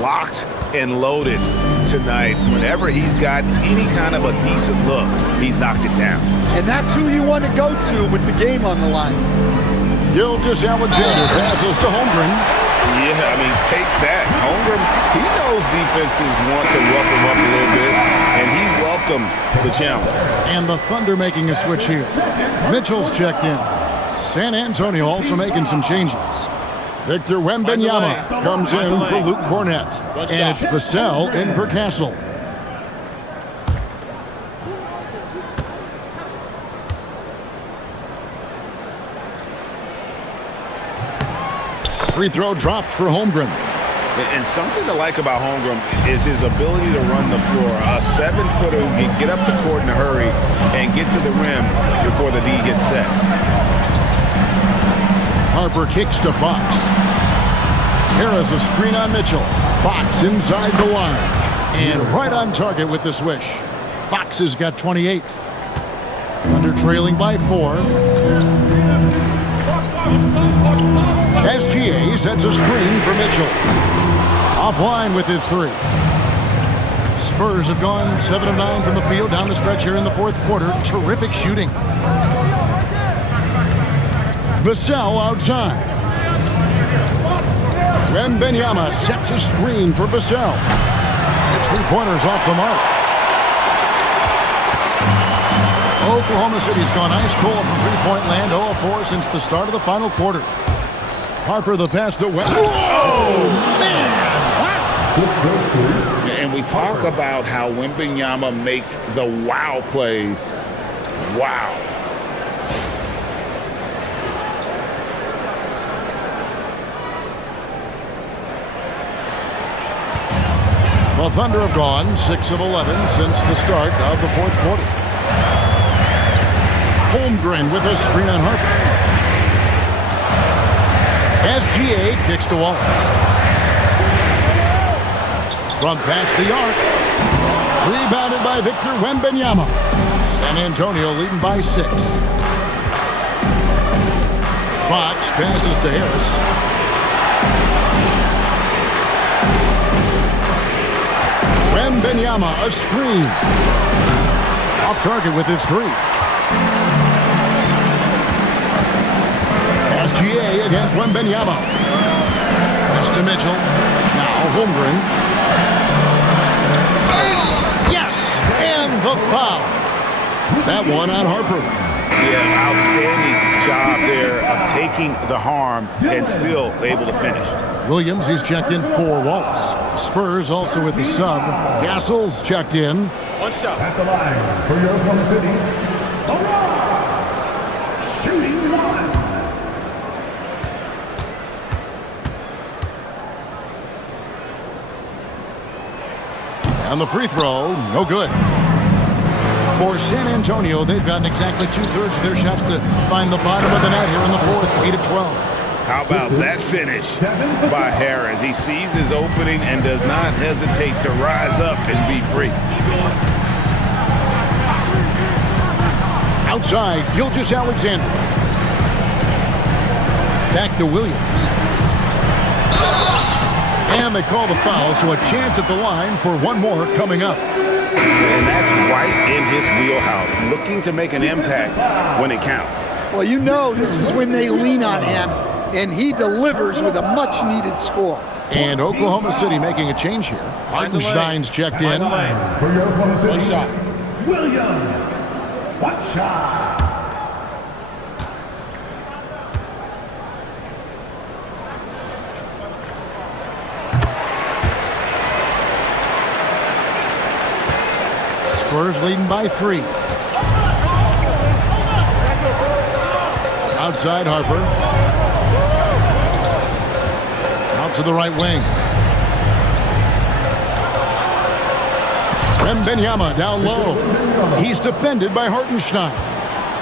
Locked and loaded tonight. Whenever he's got any kind of a decent look, he's knocked it down. And that's who you want to go to with the game on the line. Gilgeous Alexander passes to Holmgren. Yeah, I mean, take that. Holmgren, he knows defenses want to rough him up a little bit, and he welcomes the challenge. And the Thunder making a switch here. Mitchell's checked in. San Antonio also making some changes. Victor Wembanyama comes in for Luke Cornette. And it's Vassell in for Castle. Free throw drops for Holmgren. And something to like about Holmgren is his ability to run the floor. A 7-footer who can get up the court in a hurry and get to the rim before the D gets set. Harper kicks to Fox. Harris a screen on Mitchell. Fox inside the line. And right on target with the swish. Fox has got 28. Under trailing by 4. SGA sets a screen for Mitchell. Offline with his 3. Spurs have gone 7 of 9 from the field down the stretch here in the fourth quarter. Terrific shooting. Vassell outside. Wembanyama sets a screen for Vassell. His 3-pointers off the mark. Oklahoma City's gone ice cold from three-point land, 0-4 since the start of the final quarter. Harper the pass to West. Oh, man! Wow! And we talk about how Wembanyama makes the wow plays. Wow. The Thunder have gone 6 of 11 since the start of the fourth quarter. Holmgren with a screen on Harper. SGA kicks to Wallace. From past the arc. Rebounded by Victor Wembanyama. San Antonio leading by 6. Fox passes to Harris. Wembanyama, a screen. Off target with his three. SGA against Wembanyama. Pass to Mitchell. Now Holmgren. Yes! And the foul. That one on Harper. Yeah, outstanding job there of taking the harm and still able to finish. Williams, he's checked in for Wallace. Spurs also with the sub. Gassol's checked in. One shot. At the line for your Oklahoma City, shooting one. And the free throw, no good. For San Antonio, they've gotten exactly 2/3 of their shots to find the bottom of the net here in the fourth, 8-12. How about that finish by Harris? He sees his opening and does not hesitate to rise up and be free. Outside, Gilgeous-Alexander. Back to Williams. And they call the foul, so a chance at the line for one more coming up. And that's right in his wheelhouse, looking to make an impact when it counts. Well, you know this is when they lean on him, and he delivers with a much-needed score. And Oklahoma City making a change here. Hartenstein's checked in. For your Oklahoma City, One shot. Williams. One shot. Spurs leading by 3. Outside Harper. Out to the right wing. Wembanyama down low. He's defended by Hartenstein.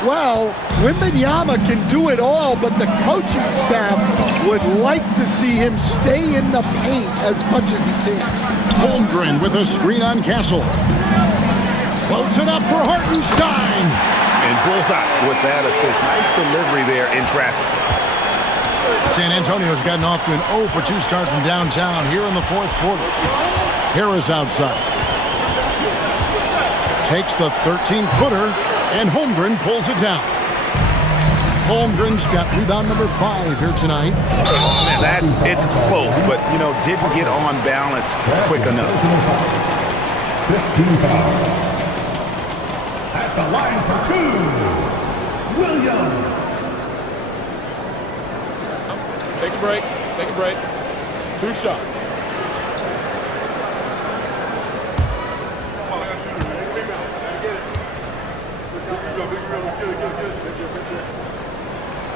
Well, Wembanyama can do it all, but the coaching staff would like to see him stay in the paint as much as he can. Holmgren with a screen on Castle. Floats it up for Hartenstein. And bullseye with that assist. Nice delivery there in traffic. San Antonio's gotten off to an 0 for 2 start from downtown here in the fourth quarter. Harris outside. Takes the 13-footer, and Holmgren pulls it down. Holmgren's got rebound number 5 here tonight. It's close, but, didn't get on balance quick enough. 15 foul. At the line for 2, Williams. Take a break. Take a break. 2 shots.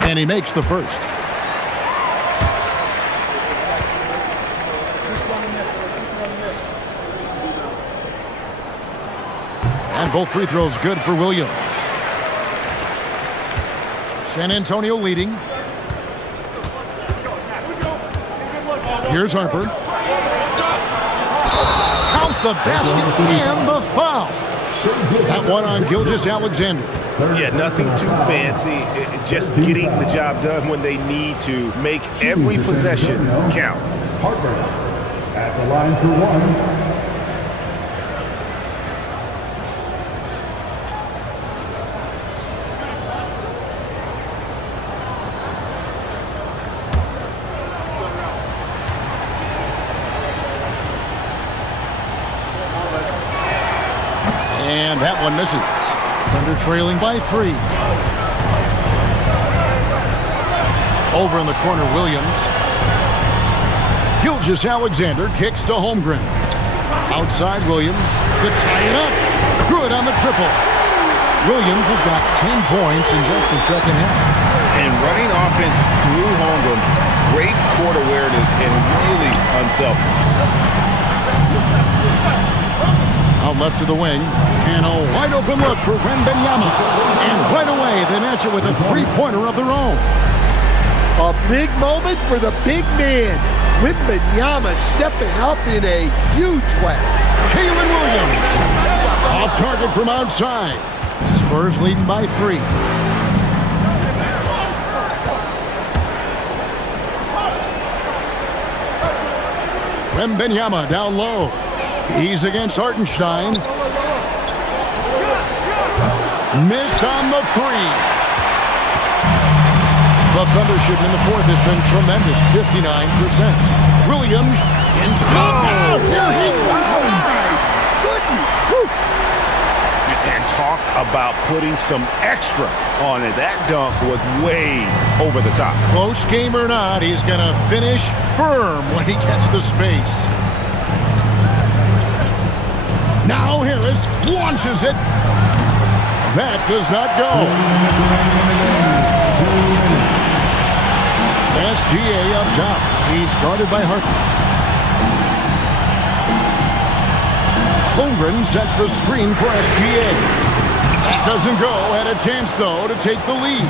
And he makes the first. And both free throws good for Williams. San Antonio leading. Here's Harper. Count the basket and the foul. That one on Gilgeous-Alexander. Yeah, nothing too fancy. Just getting the job done when they need to. Make every possession count. Harper at the line for 1. And that one misses. Thunder trailing by 3. Over in the corner, Williams. Gilgeous-Alexander kicks to Holmgren. Outside Williams to tie it up. Good on the triple. Williams has got 10 points in just the second half. And running offense through Holmgren, great court awareness and really unselfish. Out left to the wing, and a wide open look for Wembanyama. And right away, they match it with a three-pointer of their own. A big moment for the big man. Wembanyama stepping up in a huge way. Kalen Williams. Off target from outside. Spurs leading by 3. Wembanyama down low. He's against Hartenstein. Missed on the three. The Thunder shooting in the fourth has been tremendous, 59%. Williams into the here he comes. And talk about putting some extra on it. That dunk was way over the top. Close game or not, he's going to finish firm when he gets the space. Now Harris launches it. That does not go. SGA up top. He's guarded by Harper. Holmgren sets the screen for SGA. That doesn't go. Had a chance, though, to take the lead.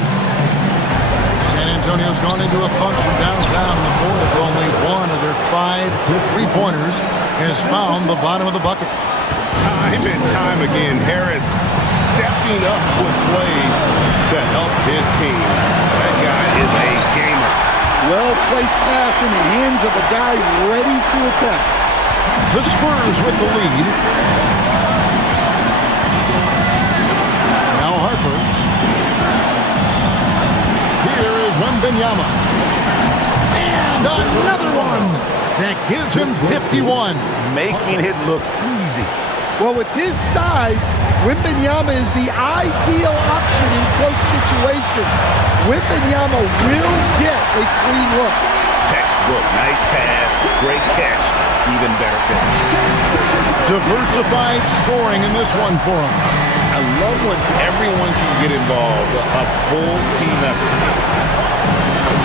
San Antonio's gone into a funk from downtown in the fourth. Only one of their 5 3-pointers has found the bottom of the bucket. Time and time again, Harris stepping up with plays to help his team. That guy is a gamer. Well-placed pass in the hands of a guy ready to attempt. The Spurs with the lead. Now Harper. Here is Wembanyama. And another one that gives him 51. Making it look easy. Well, with his size, Wembanyama is the ideal option in close situations. Wembanyama will get a clean look. Textbook, nice pass, great catch, even better finish. Diversified scoring in this one for him. I love when everyone can get involved, a full team effort.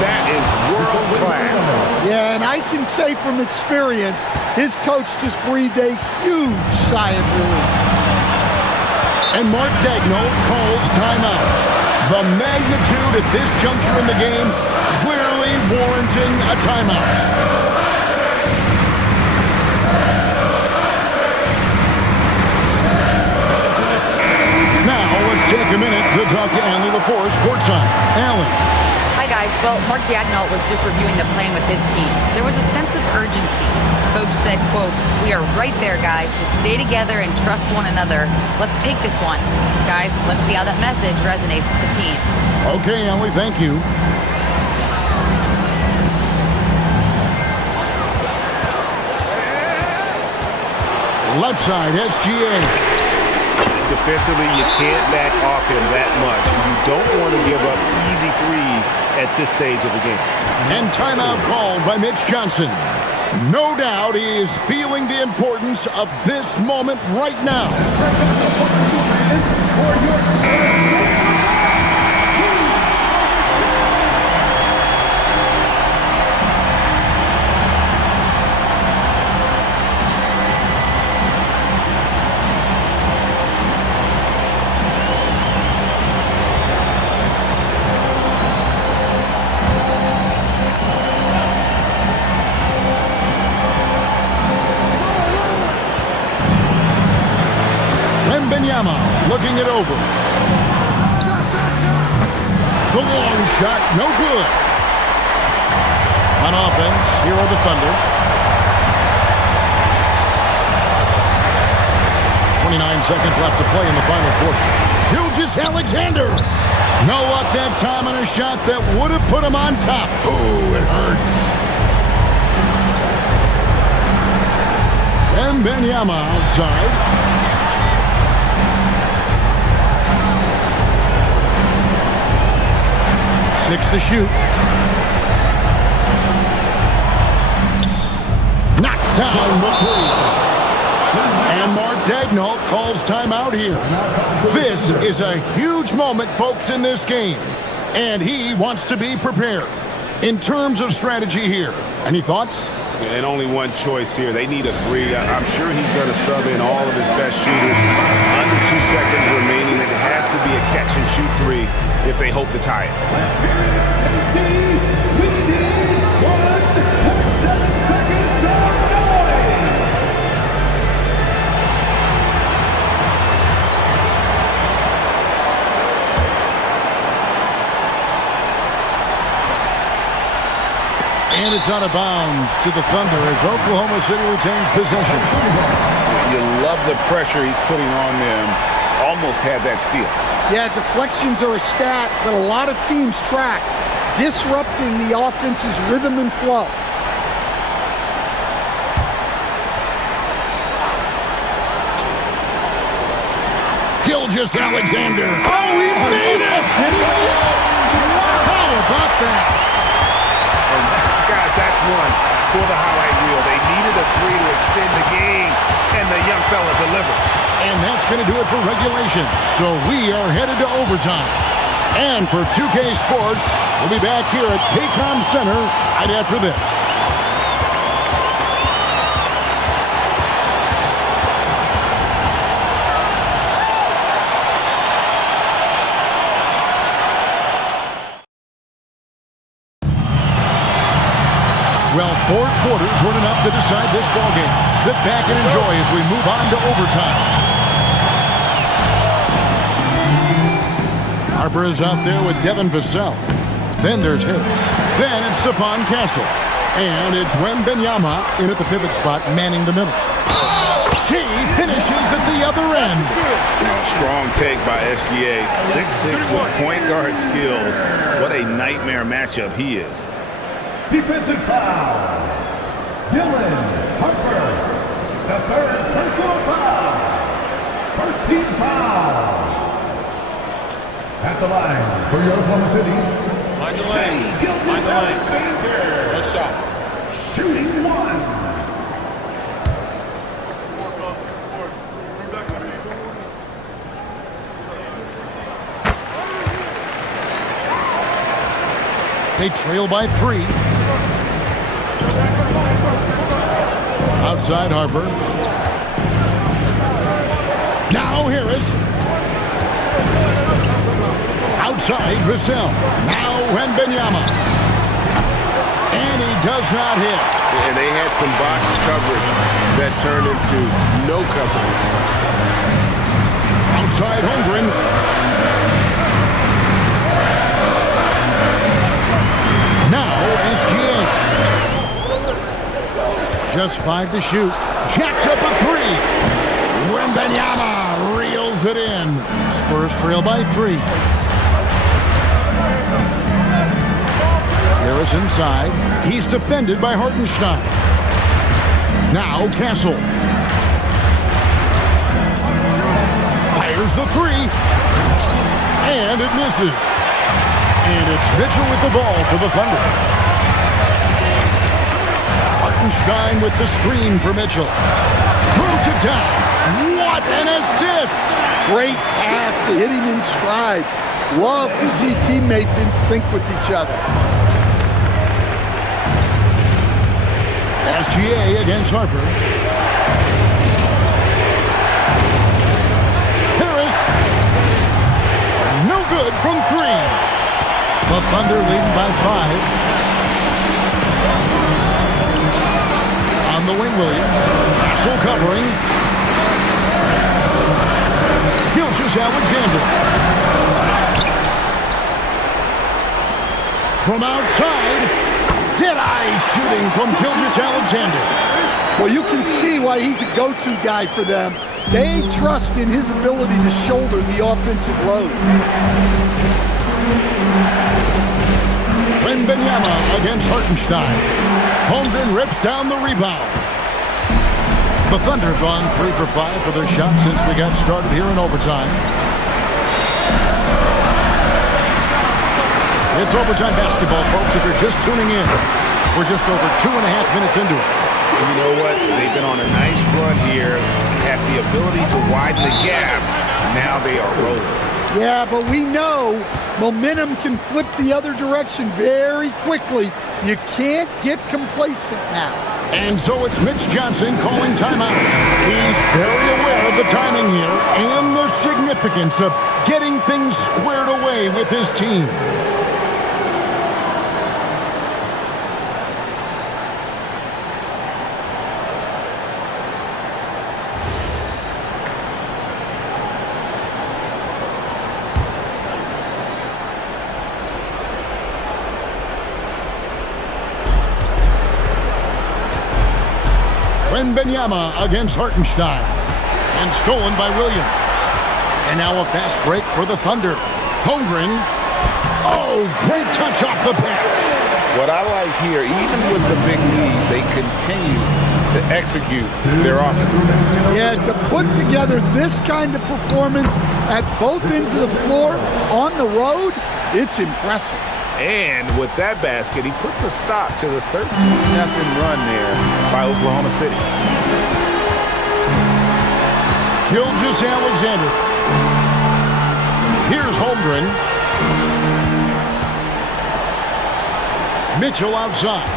That is world class. Yeah, and I can say from experience, his coach just breathed a huge sigh of relief. And Mark Daigneault calls timeout. The magnitude at this juncture in the game clearly warranting a timeout. Now let's take a minute to talk to Allie LaForce courtside. Allie. Hi, guys. Well, Mark Daigneault was just reviewing the plan with his team. There was a sense of urgency. Coach said, quote, "We are right there, guys. Just stay together and trust one another. Let's take this one. Guys, let's see how that message resonates with the team." Okay, Allie, thank you. Left side, SGA. Defensively, you can't back off him that much. You don't want to give up easy threes at this stage of the game. And timeout called by Mitch Johnson. No doubt he is feeling the importance of this moment right now. Wembanyama looking it over. The long shot, no good. On offense, here are the Thunder. 29 seconds left to play in the final quarter. Gilgeous-Alexander. No luck that time on a shot that would have put him on top. Ooh, it hurts. Wembanyama outside. 6 to shoot. Knocks down the 3. And Mark Daigneault calls timeout here. This is a huge moment, folks, in this game. And he wants to be prepared. In terms of strategy here, any thoughts? And only one choice here. They need a 3. I'm sure he's going to sub in all of his best shooters. Under 2 seconds remaining. It has to be a catch-and-shoot 3 if they hope to tie it. And it's out of bounds to the Thunder as Oklahoma City retains possession. You love the pressure he's putting on them. Almost had that steal. Yeah, deflections are a stat that a lot of teams track, disrupting the offense's rhythm and flow. Gilgeous Alexander. Oh, he made it! How about that? And guys, that's one for the highlight reel. They needed a three to extend the game, and the young fella delivered. And that's going to do it for regulation. So we are headed to overtime. And for 2K Sports, we'll be back here at Paycom Center right after this. Well, 4 quarters weren't enough to decide this ballgame. Sit back and enjoy as we move on to overtime. Harper is out there with Devin Vassell. Then there's Harris. Then it's Stephon Castle. And it's Wembanyama in at the pivot spot, manning the middle. She finishes at the other end. Strong take by SGA. 6'6" with point guard skills. What a nightmare matchup he is. Defensive foul. Dylan Harper. The third personal foul. First team foul. At the line for your Oklahoma City. Mind the lane. Mind the lane. Nice shot. Shooting one. They trail by 3. Outside Harper. Now Harris. Outside Vassell. Now Wembanyama. And he does not hit. And they had some box coverage that turned into no coverage. Outside Holmgren. Now SGA. Just 5 to shoot. Jacks up a 3. Wembanyama reels it in. Spurs trail by 3. Harris inside. He's defended by Hartenstein. Now Castle. Fires the 3. And it misses. And it's Mitchell with the ball for the Thunder. Hartenstein with the screen for Mitchell. Throws it down. What an assist! Great pass to hit him in stride. Love to see teammates in sync with each other. SGA against Harper. Harris. No good from 3. The Thunder leading by 5. On the wing, Williams. Castle covering. Gilgeous Alexander. From outside. Dead-eye shooting from Gilgeous Alexander. Well, you can see why he's a go-to guy for them. They trust in his ability to shoulder the offensive load. Wembanyama against Hartenstein. Holmgren rips down the rebound. The Thunder have gone 3 for 5 for their shot since they got started here in overtime. It's overtime basketball, folks, if you're just tuning in. We're just over 2.5 minutes into it. And you know what? They've been on a nice run here, have the ability to widen the gap. Now they are rolling. Yeah, but we know momentum can flip the other direction very quickly. You can't get complacent now. And so it's Mitch Johnson calling timeout. He's very aware of the timing here and the significance of getting things squared away with his team. Wembanyama against Hartenstein. And stolen by Williams. And now a fast break for the Thunder. Holmgren. Oh, great touch off the pass. What I like here, even with the big lead, they continue to execute their offense. Yeah, to put together this kind of performance at both ends of the floor on the road, it's impressive. And with that basket, he puts a stop to the 13-0 run there by Oklahoma City. Gilgeous-Alexander. Here's Holmgren. Mitchell outside.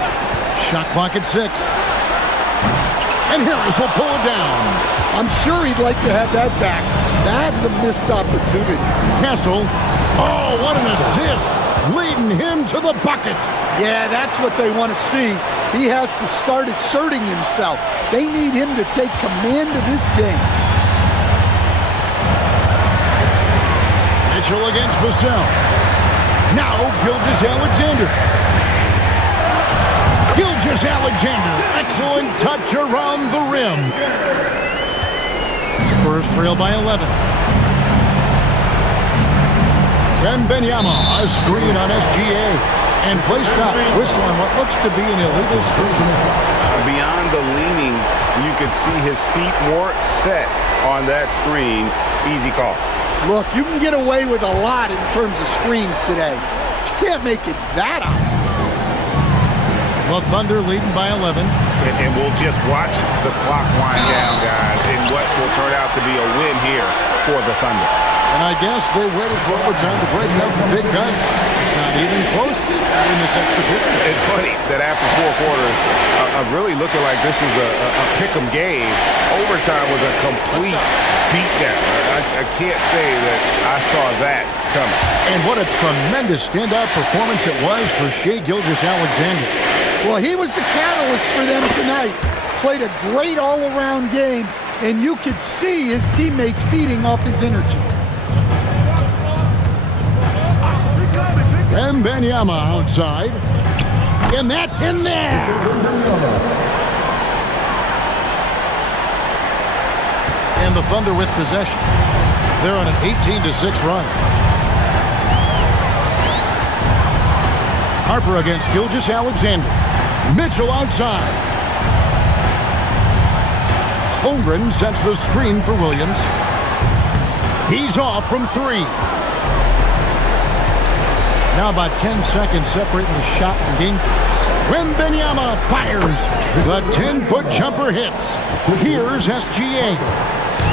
Shot clock at 6. And Harris will pull it down. I'm sure he'd like to have that back. That's a missed opportunity. Castle. Oh, what an assist. Leading him to the bucket. Yeah, that's what they want to see. He has to start asserting himself. They need him to take command of this game. Mitchell against Vassell. Now Gilgeous-Alexander. Gilgeous-Alexander. Excellent touch around the rim. Spurs trail by 11. Wembanyama, a screen on SGA. And play stops. Whistle on what looks to be an illegal screen. Beyond the leaning, you could see his feet more set on that screen. Easy call. Look, you can get away with a lot in terms of screens today. You can't make it that obvious. The Thunder leading by 11. And we'll just watch the clock wind down, guys, in what will turn out to be a win here for the Thunder. And I guess they waited for overtime to break out the big gun. It's not even close in this extra period. It's funny that after 4 quarters of really looking like this was a pick-em game, overtime was a complete beatdown. I can't say that I saw that coming. And what a tremendous standout performance it was for Shai Gilgeous-Alexander. Well, he was the catalyst for them tonight. Played a great all-around game, and you could see his teammates feeding off his energy. Wembanyama outside. And that's in there. And the Thunder with possession. They're on an 18-6 run. Harper against Gilgeous-Alexander. Mitchell outside. Holmgren sets the screen for Williams. He's off from 3. Now about 10 seconds separating the shot and game. Wembanyama fires. The 10-foot jumper hits. Here's SGA.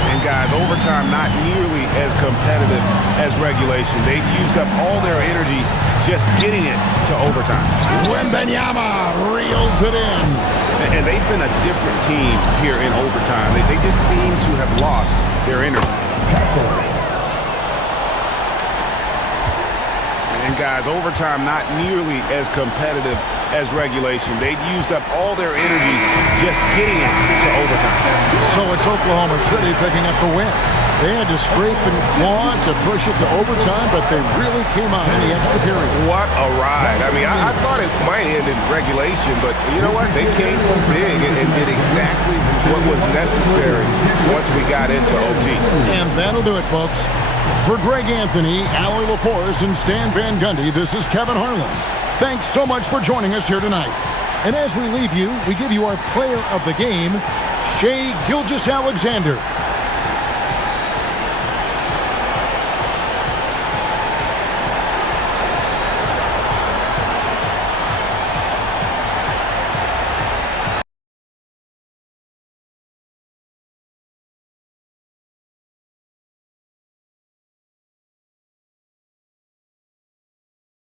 And guys, overtime not nearly as competitive as regulation. They used up all their energy just getting it to overtime. Wembanyama reels it in. And they've been a different team here in overtime. They just seem to have lost their energy. And guys, overtime not nearly as competitive as regulation. They've used up all their energy just getting it to overtime. So it's Oklahoma City picking up the win. They had to scrape and claw to push it to overtime, but they really came out in the extra period. What a ride. I mean, I thought it might end in regulation, but you know what? They came big and did exactly what was necessary once we got into OT. And that'll do it, folks. For Greg Anthony, Allie LaForce, and Stan Van Gundy, this is Kevin Harlan. Thanks so much for joining us here tonight. And as we leave you, we give you our player of the game, Shai Gilgeous-Alexander.